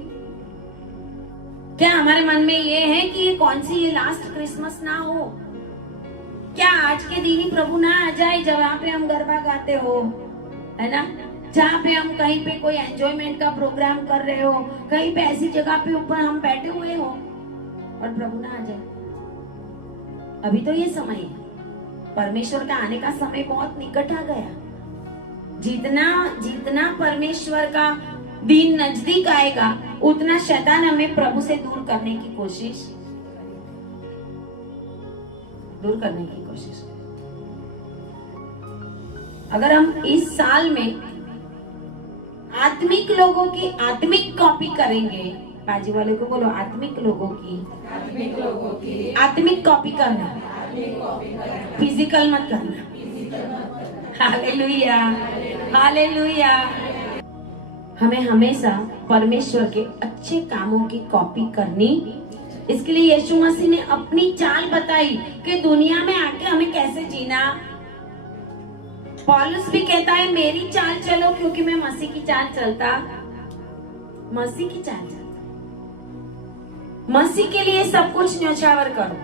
क्या हमारे मन में ये है कि ये कौन सी ये लास्ट क्रिसमस ना हो? क्या आज के दिन ही प्रभु ना आ जाए जहाँ पे हम गरबा गाते हो, है ना, जहाँ पे हम कहीं पे कोई एंजॉयमेंट का प्रोग्राम कर रहे हो, कहीं पे ऐसी जगह पे ऊपर हम बैठे हुए हो और प्रभु ना आ जाए। अभी तो ये समय है, परमेश्वर का आने का समय बहुत निकट आ गया। जितना परमेश्वर का दिन नजदीक आएगा उतना शैतान हमें प्रभु से दूर करने की कोशिश अगर हम इस साल में आत्मिक लोगों की आत्मिक कॉपी करेंगे, बाजू वाले को बोलो आत्मिक लोगों की आत्मिक कॉपी करना, फिजिकल मत करना, हालेलुया। हालेलुया। हमें हमेशा परमेश्वर के अच्छे कामों की कॉपी करनी, इसके लिए यीशु मसीह ने अपनी चाल बताई कि दुनिया में आके हमें कैसे जीना। पौलुस भी कहता है मेरी चाल चलो, क्योंकि मैं मसीह की चाल चलता, मसीह की चाल चलता। मसीह के लिए सब कुछ न्यौछावर करो।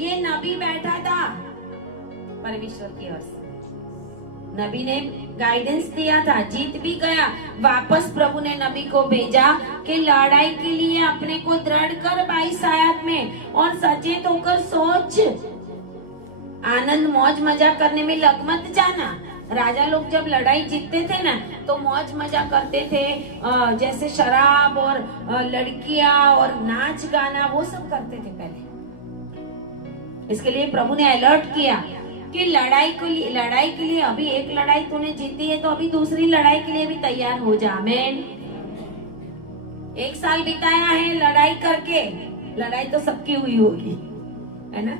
ये नबी बैठा था परमेश्वर की ओर से, नबी ने गाइडेंस दिया था, जीत भी गया। वापस प्रभु ने नबी को भेजा कि लड़ाई के लिए अपने को दृढ़ कर 22 आयत में, और सचेत होकर सोच, आनंद मौज मजा करने में लग मत जाना। राजा लोग जब लड़ाई जीतते थे ना तो मौज मजा करते थे, जैसे शराब और लड़कियां और नाच गाना वो सब करते थे पहले। इसके लिए प्रभु ने अलर्ट किया कि लड़ाई के लिए अभी एक लड़ाई तूने जीती है तो अभी दूसरी लड़ाई के लिए भी तैयार हो जा। आमीन। 1 साल बिताया है लड़ाई करके, लड़ाई तो सबकी हुई होगी, है ना?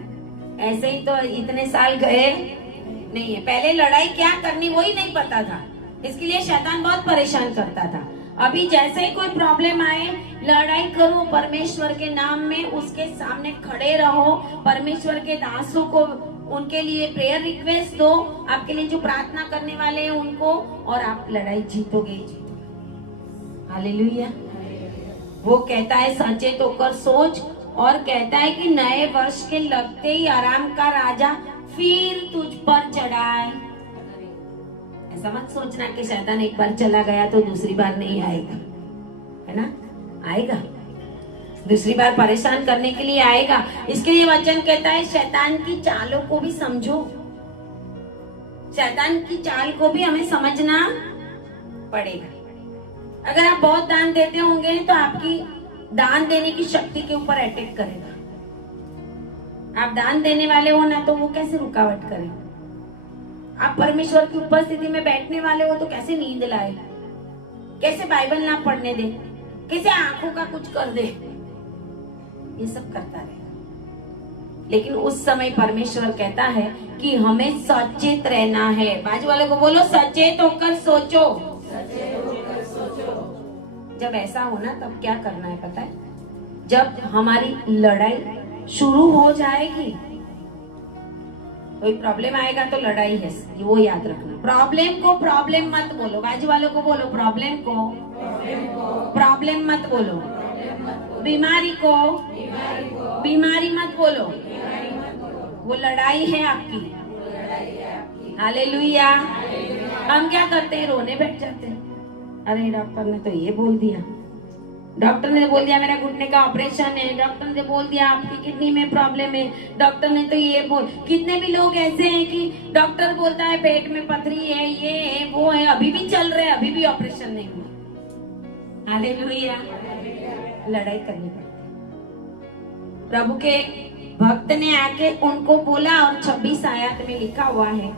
ऐसे ही तो इतने साल गए नहीं है। पहले लड़ाई क्या करनी वही नहीं पता था, इसके लिए शैतान बहुत परेशान करता था। अभी जैसे ही कोई प्रॉब्लम आए, लड़ाई करो परमेश्वर के नाम में, उसके सामने खड़े रहो, परमेश्वर के दासों को उनके लिए प्रेयर रिक्वेस्ट दो, आपके लिए जो प्रार्थना करने वाले हैं उनको, और आप लड़ाई जीतोगे। हालेलुया। वो कहता है सचेत होकर सोच, और कहता है कि नए वर्ष के लगते ही आराम का राजा फिर तुझ पर चढ़ाए। ऐसा मत सोचना कि शैतान एक बार चला गया तो दूसरी बार नहीं आएगा, है ना? आएगा, दूसरी बार परेशान करने के लिए आएगा। इसके लिए वचन कहता है शैतान की चालों को भी समझो, शैतान की चाल को भी हमें समझना पड़ेगा। अगर आप बहुत दान देते होंगे तो आपकी दान देने की शक्ति के ऊपर अटैक करेगा। आप दान देने वाले हो ना तो वो कैसे रुकावट करे? आप परमेश्वर की उपस्थिति में बैठने वाले हो तो कैसे नींद लाए, कैसे बाइबल ना पढ़ने दे, कैसे आंखों का कुछ कर दे, ये सब करता रहेगा। लेकिन उस समय परमेश्वर कहता है कि हमें सचेत रहना है। बाजू वाले को बोलो सचेत होकर सोचो। जब ऐसा होना तब क्या करना है पता है? जब हमारी लड़ाई शुरू हो जाएगी, कोई प्रॉब्लम आएगा तो लड़ाई है, वो याद रखना। प्रॉब्लम को प्रॉब्लम मत बोलो। बाजू वालों को बोलो प्रॉब्लम को प्रॉब्लम मत बोलो। बीमारी को बीमारी मत बोलो, वो लड़ाई है आपकी। हालेलुया। हम क्या करते हैं? रोने बैठ जाते हैं। अरे डॉक्टर ने तो ये बोल दिया, डॉक्टर ने बोल दिया मेरा घुटने का ऑपरेशन है, डॉक्टर ने बोल दिया आपकी किडनी में प्रॉब्लम है, डॉक्टर ने तो ये बोल। कितने भी लोग ऐसे हैं कि डॉक्टर बोलता है पेट में पथरी है, ये है वो है, अभी भी चल रहे हैं, अभी भी ऑपरेशन नहीं हुआ। हालेलुया। लड़ाई करनी पड़ती। प्रभु के भक्त ने आके उनको बोला, और 26 आयत में लिखा हुआ है,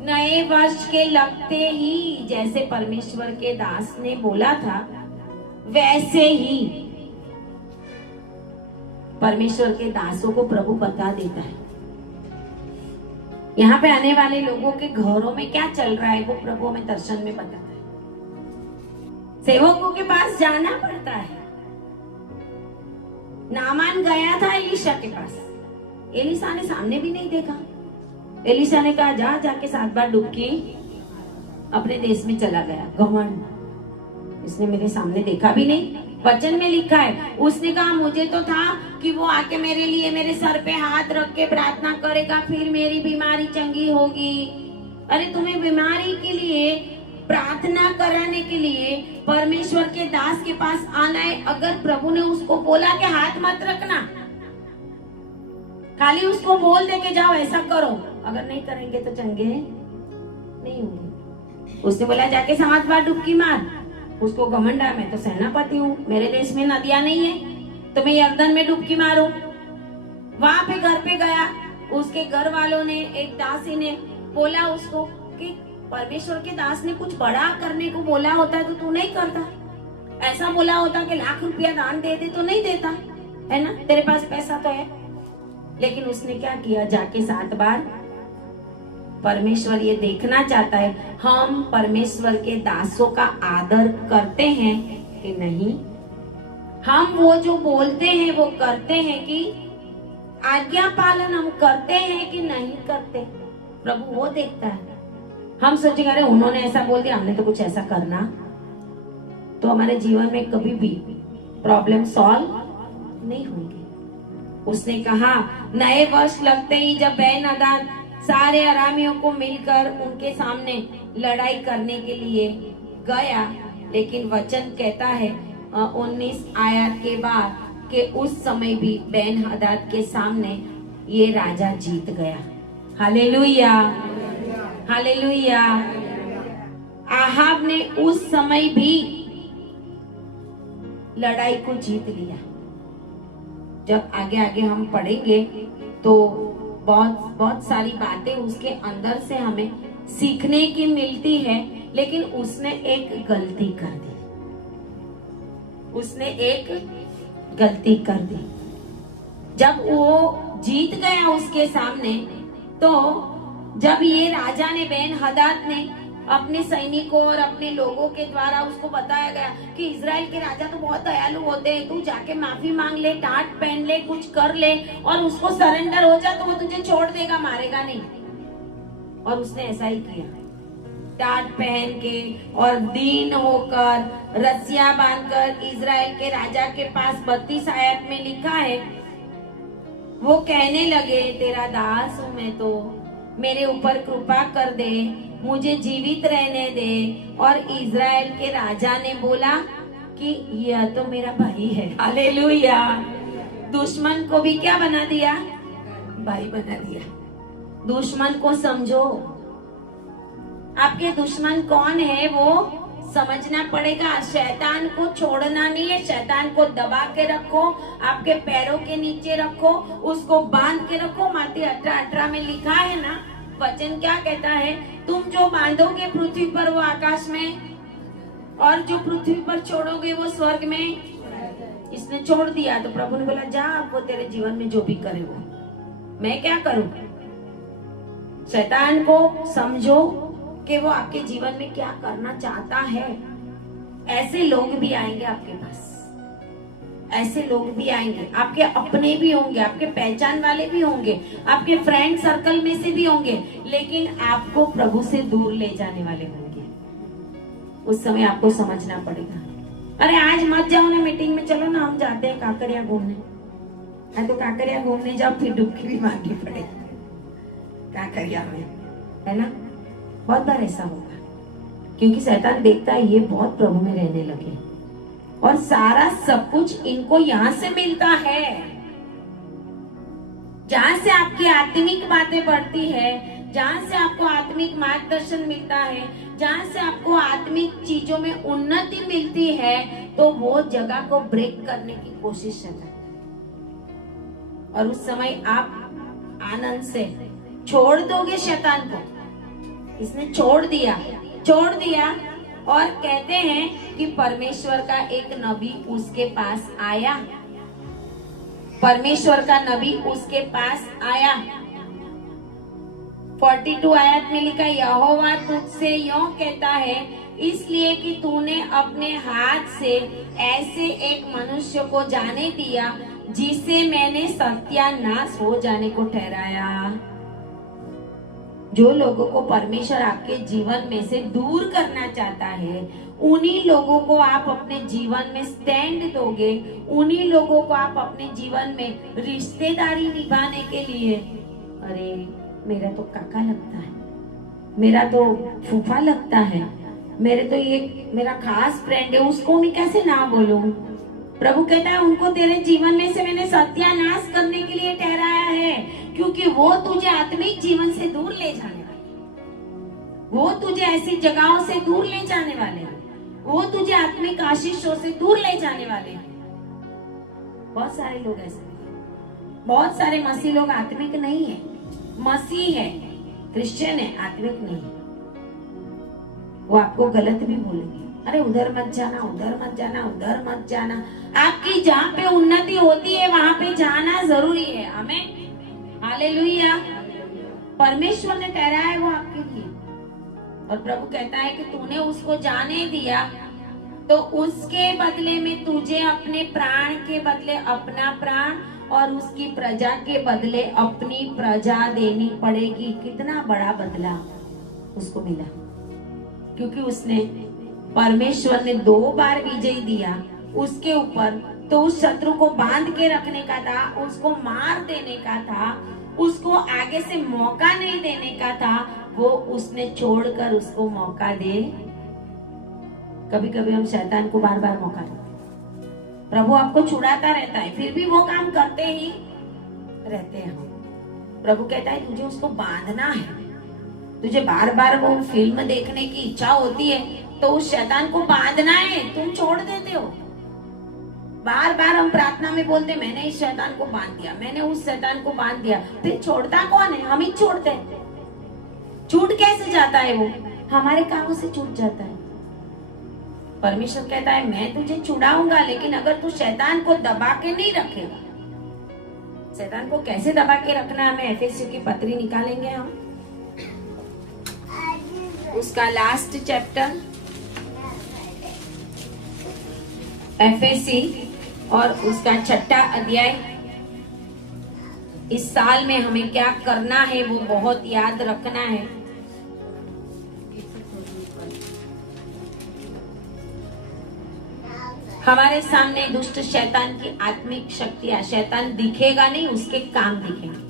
नए वर्ष के लगते ही जैसे परमेश्वर के दास ने बोला था वैसे ही परमेश्वर के दासों को प्रभु बता देता है। यहाँ पे आने वाले लोगों के घरों में क्या चल रहा है वो प्रभु हमें दर्शन में बताता है। सेवकों के पास जाना पड़ता है। नामान गया था एलीशा के पास, एलीशा ने सामने भी नहीं देखा। एलीशा ने कहा जा जाके 7 बार डुबकी, अपने देश में चला गया। घमंड, इसने मेरे सामने देखा भी नहीं। वचन में लिखा है उसने कहा मुझे तो था कि वो आके मेरे लिए मेरे सर पे हाथ रख के प्रार्थना करेगा, फिर मेरी बीमारी चंगी होगी। अरे तुम्हें बीमारी के लिए प्रार्थना कराने के लिए परमेश्वर के दास के पास आना है। अगर प्रभु ने उसको बोला कि हाथ मत रखना, खाली उसको बोल दे के जाओ ऐसा करो, अगर नहीं करेंगे तो चंगे नहीं होंगे। उसने बोला जाके 7 बार डुबकी मार। उसको घमंड है मैं तो सेनापति हूँ, मेरे देश में नदियां नहीं है तो मैं यर्दन में डुबकी मारूं। वहां पे घर पे गया, उसके घर वालों ने, एक दासी ने बोला उसको कि परमेश्वर के दास ने कुछ बड़ा करने को बोला होता तो तू नहीं करता। ऐसा बोला होता कि लाख रुपया दान दे दे तो नहीं देता, है ना? तेरे पास पैसा तो है। लेकिन उसने क्या किया, जाके 7 बार परमेश्वर ये देखना चाहता है हम परमेश्वर के दासों का आदर करते हैं कि नहीं, हम वो जो बोलते हैं वो करते हैं कि आज्ञा पालन हम करते हैं कि नहीं करते। प्रभु वो देखता है। हम सोचेंगे अरे उन्होंने ऐसा बोल दिया, हमने तो कुछ ऐसा करना, तो हमारे जीवन में कभी भी प्रॉब्लम सॉल्व नहीं होंगी। उसने कहा नए वर्ष लगते ही जब बेन-हदद सारे अरामियों को मिलकर उनके सामने लड़ाई करने के लिए गया, लेकिन वचन कहता है 19 आयत के बाद कि उस समय भी बेन-हदद के सामने ये राजा जीत गया। Hallelujah, hallelujah. आहाब ने उस समय भी लड़ाई को जीत लिया। जब आगे आगे हम पढ़ेंगे तो बहुत सारी बातें उसके अंदर से हमें सीखने की मिलती है, लेकिन उसने एक गलती कर दी। उसने एक गलती कर दी। जब वो जीत गया उसके सामने, तो जब ये राजा ने बेन-हदद ने अपने सैनिकों और अपने लोगों के द्वारा उसको बताया गया कि इजराइल के राजा तो बहुत दयालु होते हैं, तू जाके माफी मांग ले, टाट पहन ले, कुछ कर ले और उसको सरेंडर हो जा तो वो तुझे छोड़ देगा, मारेगा नहीं। और उसने ऐसा ही किया। टाट पहन के और दीन होकर रस्सियां बांधकर इजराइल के राजा के पास 32 आयत में लिखा है, वो कहने लगे तेरा दास हूं मैं, तो मेरे ऊपर कृपा कर दे, मुझे जीवित रहने दे। और इजराइल के राजा ने बोला कि यह तो मेरा भाई है। हालेलुया। दुश्मन को भी क्या बना दिया? भाई बना दिया। दुश्मन को समझो। आपके दुश्मन कौन है वो समझना पड़ेगा। शैतान को छोड़ना नहीं है। शैतान को दबा के रखो, आपके पैरों के नीचे रखो, उसको बांध के रखो। मत्ती 18:18 में लिखा है ना, वचन क्या कहता है, तुम जो बांधोगे पृथ्वी पर वो आकाश में, और जो पृथ्वी पर छोड़ोगे वो स्वर्ग में। इसने छोड़ दिया तो प्रभु ने बोला जा, वो तेरे जीवन में जो भी करे वो मैं क्या करूं। शैतान को समझो कि वो आपके जीवन में क्या करना चाहता है। ऐसे लोग भी आएंगे आपके पास, ऐसे लोग भी आएंगे, आपके अपने भी होंगे, आपके पहचान वाले भी होंगे, आपके फ्रेंड सर्कल में से भी होंगे, लेकिन आपको प्रभु से दूर ले जाने वाले होंगे। उस समय आपको समझना पड़ेगा। अरे आज मत जाओ ना मीटिंग में, चलो ना हम जाते हैं काकरिया घूमने। तो काकरिया घूमने जाओ फिर डुबकी भी मारनी पड़ेगी काकरिया में, है ना। बहुत बार ऐसा होगा, क्योंकि शैतान देखता है ये बहुत प्रभु में रहने लगे और सारा सब कुछ इनको यहाँ से मिलता है। जहाँ से आपकी आत्मिक बातें बढ़ती है, जहाँ से आपको आत्मिक मार्गदर्शन मिलता है, जहाँ से आपको आत्मिक चीजों में उन्नति मिलती है, तो वो जगह को ब्रेक करने की कोशिश करता है। और उस समय आप आनंद से छोड़ दोगे शैतान को। इसने छोड़ दिया और कहते हैं कि परमेश्वर का एक नबी उसके पास आया। परमेश्वर का नबी उसके पास आया। 42 आयत में लिखा, यहोवा तुझसे यूं कहता है, इसलिए कि तूने अपने हाथ से ऐसे एक मनुष्य को जाने दिया जिसे मैंने सत्यानाश हो जाने को ठहराया। जो लोगों को परमेश्वर आपके जीवन में से दूर करना चाहता है, उन्हीं लोगों को आप अपने जीवन में स्टैंड दोगे, उन्हीं लोगों को आप अपने जीवन में रिश्तेदारी निभाने के लिए, अरे मेरा तो काका लगता है, मेरा तो फूफा लगता है, मेरे तो ये मेरा खास फ्रेंड है, उसको मैं कैसे ना बोलूं। प्रभु कहता है उनको तेरे जीवन में से मैंने सत्यानाश करने के लिए ठहराया है, क्योंकि वो तुझे आत्मिक जीवन से दूर ले जाने वाले, वो तुझे ऐसी जगहों से दूर ले जाने वाले हैं, वो तुझे आत्मिक आशीषों से दूर ले जाने वाले हैं। बहुत सारे लोग ऐसे, बहुत सारे मसीह लोग आत्मिक नहीं है, मसीह है, क्रिश्चियन है, आत्मिक नहीं है। वो आपको गलत भी बोलेंगे, अरे उधर मत जाना, उधर मत जाना, उधर मत जाना। आपकी जहाँ पे उन्नति होती है वहां पे जाना जरूरी है। आमीन, हालेलुया। परमेश्वर ने ठहराया है वो आपके लिए। और प्रभु कहता है कि तूने उसको जाने दिया तो उसके बदले में तुझे अपने प्राण के बदले अपना प्राण और उसकी प्रजा के बदले अपनी प्रजा देनी पड़ेगी। कितना बड़ा बदला उसको मिला, क्योंकि उसने, परमेश्वर ने 2 बार विजय दिया उसके ऊपर। तो उस शत्रु को बांध के रखने का था, उसको मार देने का था, उसको आगे से मौका नहीं देने का था, वो उसने छोड़कर उसको मौका दे। कभी कभी हम शैतान को बार बार मौका देते, प्रभु आपको छुड़ाता रहता है, फिर भी वो काम करते ही रहते हैं। प्रभु कहता है तुझे उसको बांधना है। तुझे बार बार वो फिल्म देखने की इच्छा होती है तो उस शैतान को बांधना है, तुम छोड़ देते हो। बार बार हम प्रार्थना में बोलते मैंने इस शैतान को बांध दिया, मैंने उस शैतान को बांध दिया, फिर छोड़ता कौन है? हम ही छोड़ते हैं। छूट कैसे जाता है? वो हमारे कामों से छूट जाता है। परमेश्वर कहता है मैं तुझे छुड़ाऊंगा, लेकिन अगर तू शैतान को दबा के नहीं रखेगा। शैतान को कैसे दबा के रखना है, हमें एफएसी की पत्री निकालेंगे हम, उसका लास्ट चैप्टर एफएसी और उसका 6वां अध्याय। इस साल में हमें क्या करना है वो बहुत याद रखना है। हमारे सामने दुष्ट शैतान की आत्मिक शक्तियां, शैतान दिखेगा नहीं, उसके काम दिखेंगे।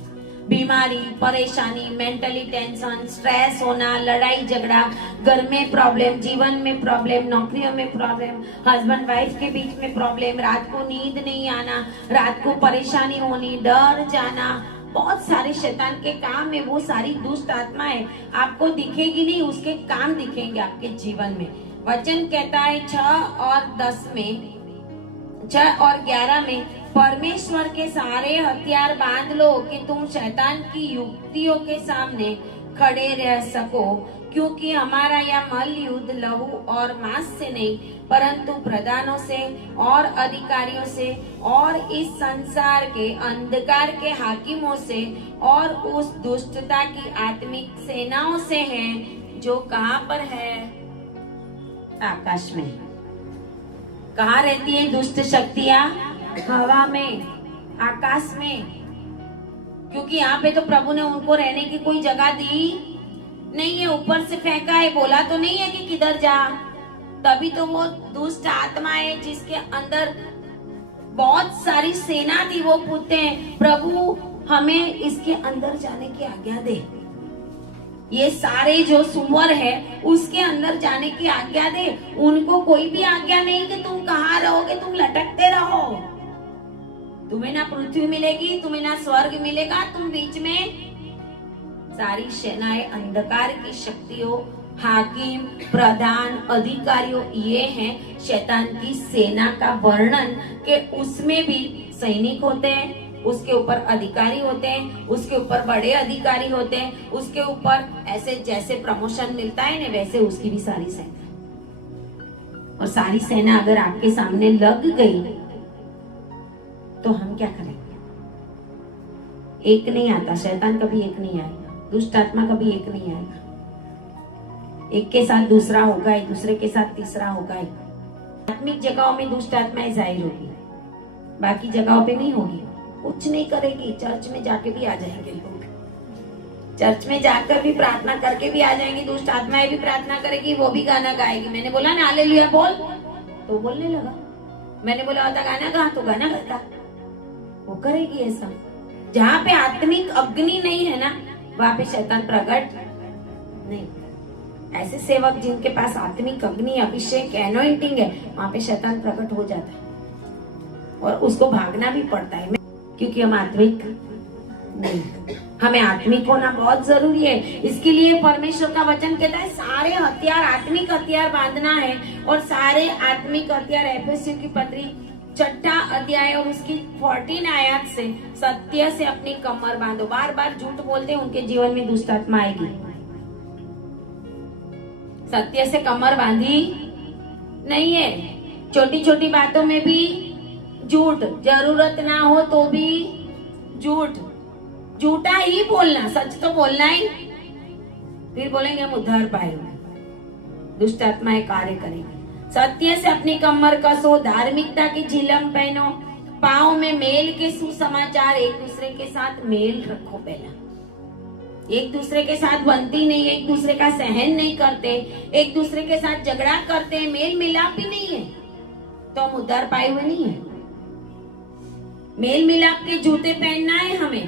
बीमारी, परेशानी, मेंटली टेंशन, स्ट्रेस होना, लड़ाई झगड़ा, घर में प्रॉब्लम, जीवन में प्रॉब्लम, नौकरियों में प्रॉब्लम, हस्बैंड वाइफ के बीच में प्रॉब्लम, रात को नींद नहीं आना, रात को परेशानी होनी, डर जाना, बहुत सारे शैतान के काम है। वो सारी दुष्ट आत्माएं आपको दिखेगी नहीं, उसके काम दिखेंगे आपके जीवन में। वचन कहता है 6 और 10 में, 6 और 11 में, परमेश्वर के सारे हथियार बांध लो कि तुम शैतान की युक्तियों के सामने खड़े रह सको, क्योंकि हमारा यह मल युद्ध लहू और मांस से नहीं परंतु प्रधानों से और अधिकारियों से और इस संसार के अंधकार के हाकिमों से और उस दुष्टता की आत्मिक सेनाओं से है जो कहाँ पर है? आकाश में। कहाँ रहती है दुष्ट शक्तियां? हवा में, आकाश में। क्योंकि यहाँ पे तो प्रभु ने उनको रहने की कोई जगह दी नहीं है, ऊपर से फेंका है, बोला तो नहीं है कि किधर जा। तभी तो वो दुष्ट आत्मा है जिसके अंदर बहुत सारी सेना थी, वो पूछते हैं प्रभु हमें इसके अंदर जाने की आज्ञा दे। ये सारे जो सुअर है उसके अंदर जाने की आज्ञा दे। उनको कोई भी आज्ञा नहीं कि तुम कहाँ रहोगे, तुम लटकते रहो। तुम्हें ना पृथ्वी मिलेगी, तुम्हें ना स्वर्ग मिलेगा, तुम बीच में। सारी सेनाएं अंधकार की शक्तियों, हाकिम, प्रधान, अधिकारियों, ये हैं शैतान की सेना का वर्णन के उसमें भी सैनिक होते हैं, उसके ऊपर अधिकारी होते हैं, उसके ऊपर बड़े अधिकारी होते हैं, उसके ऊपर ऐसे जैसे प्रमोशन मिलता है ना वैसे उसकी भी सारी सेना। और सारी सेना अगर आपके सामने लग गई तो हम क्या करेंगे? एक नहीं आता, शैतान कभी एक नहीं आएगा, दुष्ट आत्मा कभी एक नहीं आएगा। एक के साथ दूसरा होगा, एक दूसरे के साथ तीसरा होगा। आत्मिक जगहों में दुष्ट आत्माएं जाहिर होगी, बाकी जगहों पे नहीं होगी। कुछ नहीं करेगी, चर्च में जाके भी आ जाएंगे लोग, चर्च में जाकर भी प्रार्थना करके भी आ जाएंगी, दुष्ट आत्माएं भी प्रार्थना करेगी, वो भी गाना गाएगी। मैंने बोला ना हालेलुया बोल, तो बोलने लगा। मैंने बोला होता गाना गा, तो गाना गाता। वो करेगी ऐसा। जहाँ पे आत्मिक अग्नि नहीं है ना, वहां पे शैतान प्रकट नहीं। ऐसे सेवक जिनके पास आत्मिक अग्नि, अभिषेक, एनॉइंटिंग है, वहां पे शैतान प्रकट हो जाता है और उसको भागना भी पड़ता है, क्योंकि हम आत्मिक नहीं। हमें आत्मिक होना बहुत जरूरी है। इसके लिए परमेश्वर का वचन कहता है सारे हथियार, आत्मिक हथियार बांधना है। और सारे आत्मिक हथियार एफएसियों की पत्री 6वां अध्याय और उसकी 14 आयत से सत्य से अपनी कमर बांधो। बार बार झूठ बोलते हैं उनके जीवन में दुष्ट आत्मा आएगी। सत्य से कमर बांधी नहीं है। छोटी छोटी बातों में भी झूठ, जरूरत ना हो तो भी झूठ, झूठा ही बोलना, सच तो बोलना ही। फिर बोलेंगे हम उद्धार पाए हुए, दुष्ट आत्माएं कार्य करेंगे। सत्य से अपनी कमर कसो, धार्मिकता की झिलम पहनो, पाँव में मेल के सुसमाचार, एक दूसरे के साथ मेल रखो। पहला एक दूसरे के साथ बनती नहीं, एक दूसरे का सहन नहीं करते, एक दूसरे के साथ झगड़ा करते, मेल मिलाप ही नहीं है, तो हम उद्धार पाए हुए नहीं है। मेल मिलाप के जूते पहनना है हमें,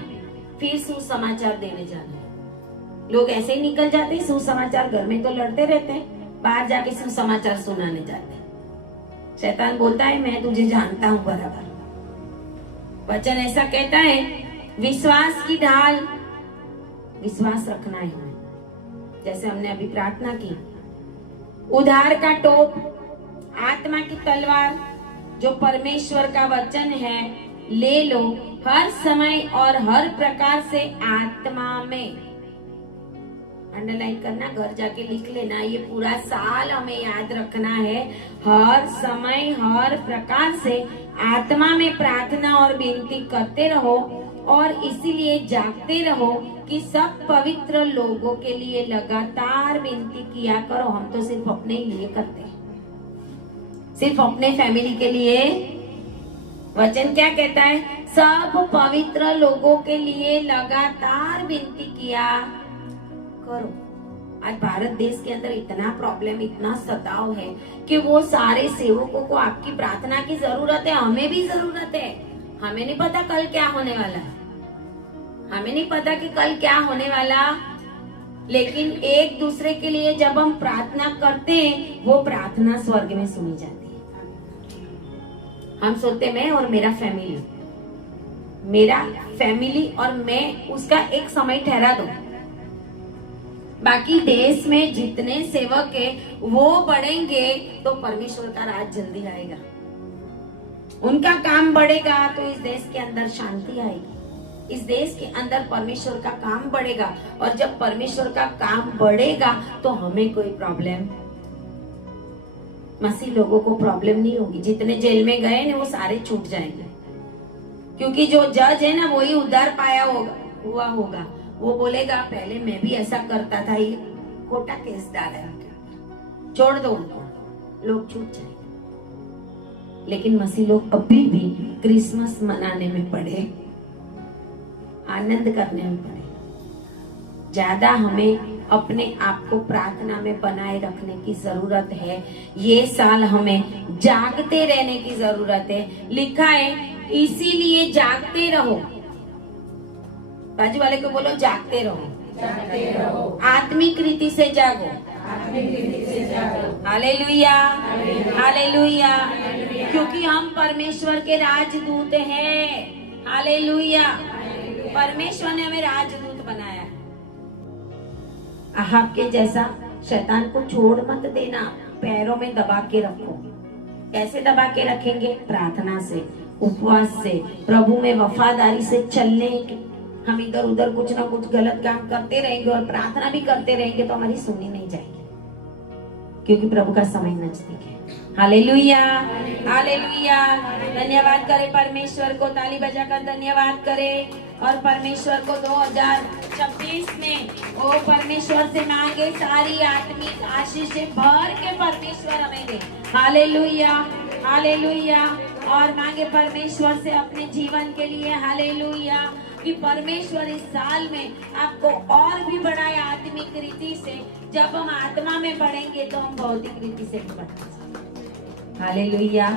फिर सुसमाचार देने जाना है। लोग ऐसे ही निकल जाते हैं, सुसमाचार घर में तो लड़ते रहते हैं, बाहर जाके सुसमाचार सुनाने जाते हैं। शैतान बोलता है मैं तुझे जानता हूं बराबर। वचन ऐसा कहता है, विश्वास की ढाल, विश्वास रखना है हमें, जैसे हमने अभी प्रार्थना की। उद्धार का टोप, आत्मा की तलवार जो परमेश्वर का वचन है, ले लो हर समय और हर प्रकार से आत्मा में। अंडरलाइन करना, घर जाके लिख लेना, ये पूरा साल हमें याद रखना है। हर समय हर प्रकार से आत्मा में प्रार्थना और विनती करते रहो, और इसीलिए जागते रहो कि सब पवित्र लोगों के लिए लगातार विनती किया करो। हम तो सिर्फ अपने लिए करते हैं, सिर्फ अपने फैमिली के लिए। वचन क्या कहता है? सब पवित्र लोगों के लिए लगातार विनती किया करो। आज भारत देश के अंदर इतना प्रॉब्लम, इतना सताव है कि वो सारे सेवकों को आपकी प्रार्थना की जरूरत है, हमें भी जरूरत है। हमें नहीं पता कल क्या होने वाला है, हमें नहीं पता कि कल क्या होने वाला, लेकिन एक दूसरे के लिए जब हम प्रार्थना करते हैं, वो प्रार्थना स्वर्ग में सुनी जाती है। हम सोचते मैं और मेरा फैमिली और मैं, उसका एक समय ठहरा दो। बाकी देश में जितने सेवक है वो बढ़ेंगे तो परमेश्वर का राज जल्दी आएगा। उनका काम बढ़ेगा तो इस देश के अंदर शांति आएगी, इस देश के अंदर परमेश्वर का काम बढ़ेगा। और जब परमेश्वर का काम बढ़ेगा तो हमें कोई प्रॉब्लम, मसीह लोगों को प्रॉब्लम नहीं होगी। जितने जेल में गए ना वो सारे छूट जाएंगे, क्योंकि जो जज है ना वही उद्धार पाया हुआ होगा। वो बोलेगा पहले मैं भी ऐसा करता था, ये खोटा केस डाला है, छोड़ दो उनको, लोग छूट जाएंगे। लेकिन मसीह लोग अभी भी क्रिसमस मनाने में पड़े, आनंद करने में पड़े। ज्यादा हमें अपने आप को प्रार्थना में बनाए रखने की जरूरत है। ये साल हमें जागते रहने की जरूरत है। लिखा है इसीलिए जागते रहो। बाजू वाले को बोलो जागते रहो, जागते रहो। आत्मिक रीति से जागो, आत्मिक रीति से जागो। हालेलुया, हालेलुया, क्योंकि हम परमेश्वर के राजदूत हैं। हालेलुया, परमेश्वर ने हमें राजदूत बनाया। अहाब के जैसा शैतान को छोड़ मत देना, पैरों में दबा के रखो। कैसे दबा के रखेंगे? प्रार्थना से, उपवास से, प्रभु में वफादारी से चलने। हम इधर उधर कुछ ना कुछ गलत काम करते रहेंगे और प्रार्थना भी करते रहेंगे तो हमारी सुनी नहीं जाएगी, क्योंकि प्रभु का समय नजदीक है। Hallelujah, hallelujah. धन्यवाद करें परमेश्वर को, ताली बजाकर धन्यवाद करें। और परमेश्वर को 2026 में ओ परमेश्वर से मांगे सारी आत्मिक आशीषें भर के परमेश्वर हमें दे। Hallelujah, hallelujah. और मांगे परमेश्वर से अपने जीवन के लिए, हालेलुया, कि परमेश्वर इस साल में आपको और भी बढ़ाए आत्मिक रीति से। जब हम आत्मा में बढ़ेंगे तो हम भौतिक रीति से भी बढ़ेंगे। हालेलुया।